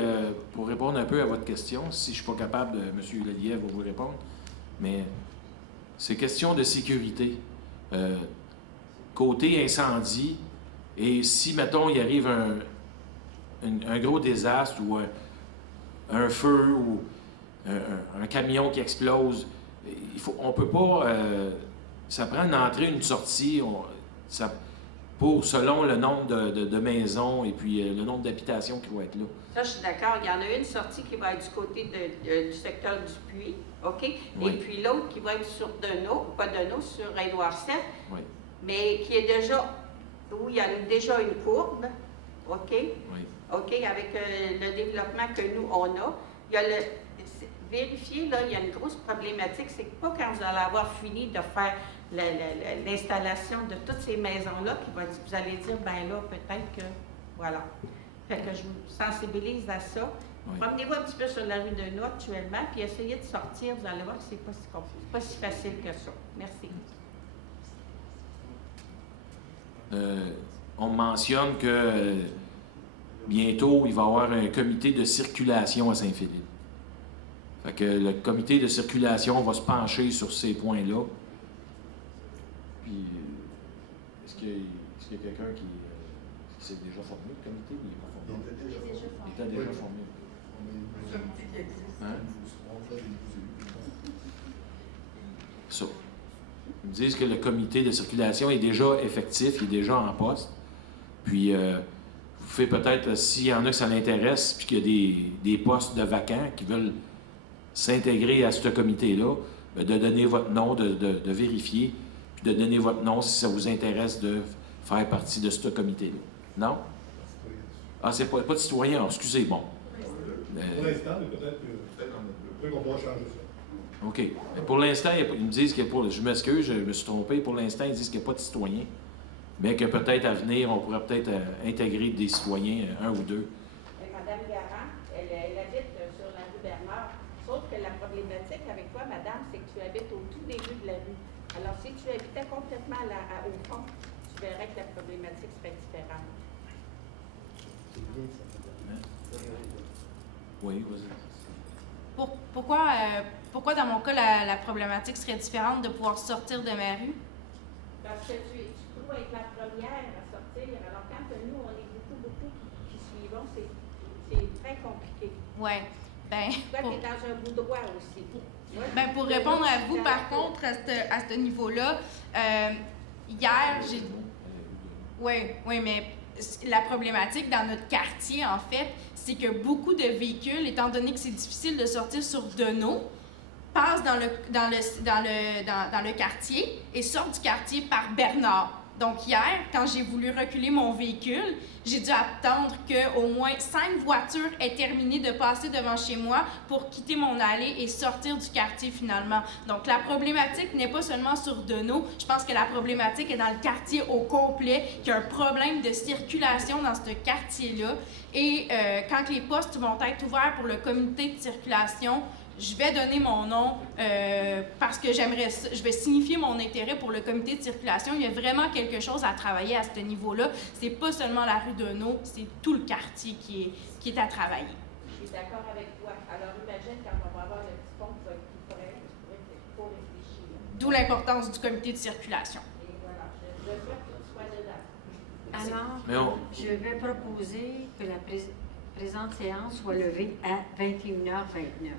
pour répondre un peu à votre question, si je ne suis pas capable, M. Lelièvre va vous répondre, mais c'est question de sécurité. Côté incendie, et si, mettons, il arrive un gros désastre ou un feu ou un camion qui explose, on ne peut pas... ça prend une entrée, une sortie, selon le nombre de maisons et puis le nombre d'habitations qui vont être là. Ça, je suis d'accord. Il y en a une sortie qui va être du côté du secteur du Puy, OK? Oui. Et puis l'autre qui va être sur Deneau, pas Deneau, sur Édouard VII, Oui. mais qui est déjà... où il y a déjà une courbe, OK? Oui. OK, avec le développement que nous, on a. Il y a vérifiez, là, il y a une grosse problématique, c'est que pas quand vous allez avoir fini de faire l'installation de toutes ces maisons-là, vous allez dire, ben là, peut-être que, voilà. Fait que je vous sensibilise à ça. Oui. Promenez-vous un petit peu sur la rue Deneau actuellement, puis essayez de sortir, vous allez voir que c'est pas si facile que ça. Merci. On mentionne que bientôt, il va y avoir un comité de circulation à Saint-Philippe. Fait que le comité de circulation va se pencher sur ces points-là. Puis, est-ce qu'il y a quelqu'un qui s'est déjà formé, le comité, ou il n'est pas formé? Il était déjà formé. Hein? Ça. Ils me disent que le comité de circulation est déjà effectif, il est déjà en poste. Puis, vous faites peut-être, s'il y en a que ça l'intéresse, puis qu'il y a des postes de vacants qui veulent s'intégrer à ce comité-là, de donner votre nom, de vérifier, puis de donner votre nom si ça vous intéresse de faire partie de ce comité-là. Non? Ah, c'est pas de citoyen, excusez, bon. Pour l'instant, peut-être qu'on pourra changer ça. OK. Mais pour l'instant, ils me disent qu'il n'y a pas... Je m'excuse, je me suis trompé. Pour l'instant, ils disent qu'il n'y a pas de citoyens. Mais que peut-être à venir, on pourrait peut-être intégrer des citoyens, un ou deux. Madame Garand, elle habite sur la rue Bernard. Sauf que la problématique avec toi, madame, c'est que tu habites au tout début de la rue. Alors, si tu habitais complètement au fond, tu verrais que la problématique serait différente. Oui, vas-y. Pourquoi, dans mon cas, la problématique serait différente de pouvoir sortir de ma rue? Parce que tu dois être la première à sortir. Alors, quand nous, on est beaucoup qui suivons, c'est très compliqué. Oui. Ben, toi, tu es dans un bout droit aussi. Ouais. Ben, pour répondre à vous, par contre, à ce niveau-là, hier, j'ai... Oui, mais la problématique dans notre quartier, en fait, c'est que beaucoup de véhicules, étant donné que c'est difficile de sortir sur Deneau, passent dans le quartier et sortent du quartier par Bernard. Donc hier, quand j'ai voulu reculer mon véhicule, j'ai dû attendre qu'au moins 5 voitures aient terminé de passer devant chez moi pour quitter mon allée et sortir du quartier finalement. Donc la problématique n'est pas seulement sur Deneau, je pense que la problématique est dans le quartier au complet, qu'il y a un problème de circulation dans ce quartier-là. Et quand les postes vont être ouverts pour le comité de circulation, je vais donner mon nom parce que je vais signifier mon intérêt pour le comité de circulation. Il y a vraiment quelque chose à travailler à ce niveau-là. C'est pas seulement la rue Deneau, c'est tout le quartier qui est à travailler. Je suis d'accord avec toi. Alors imagine quand on va avoir le petit pont qui va être tout près, il faut réfléchir. D'où l'importance du comité de circulation. Et voilà, je veux que tu sois dedans. Alors, je vais proposer que la présente séance soit levée à 21h29.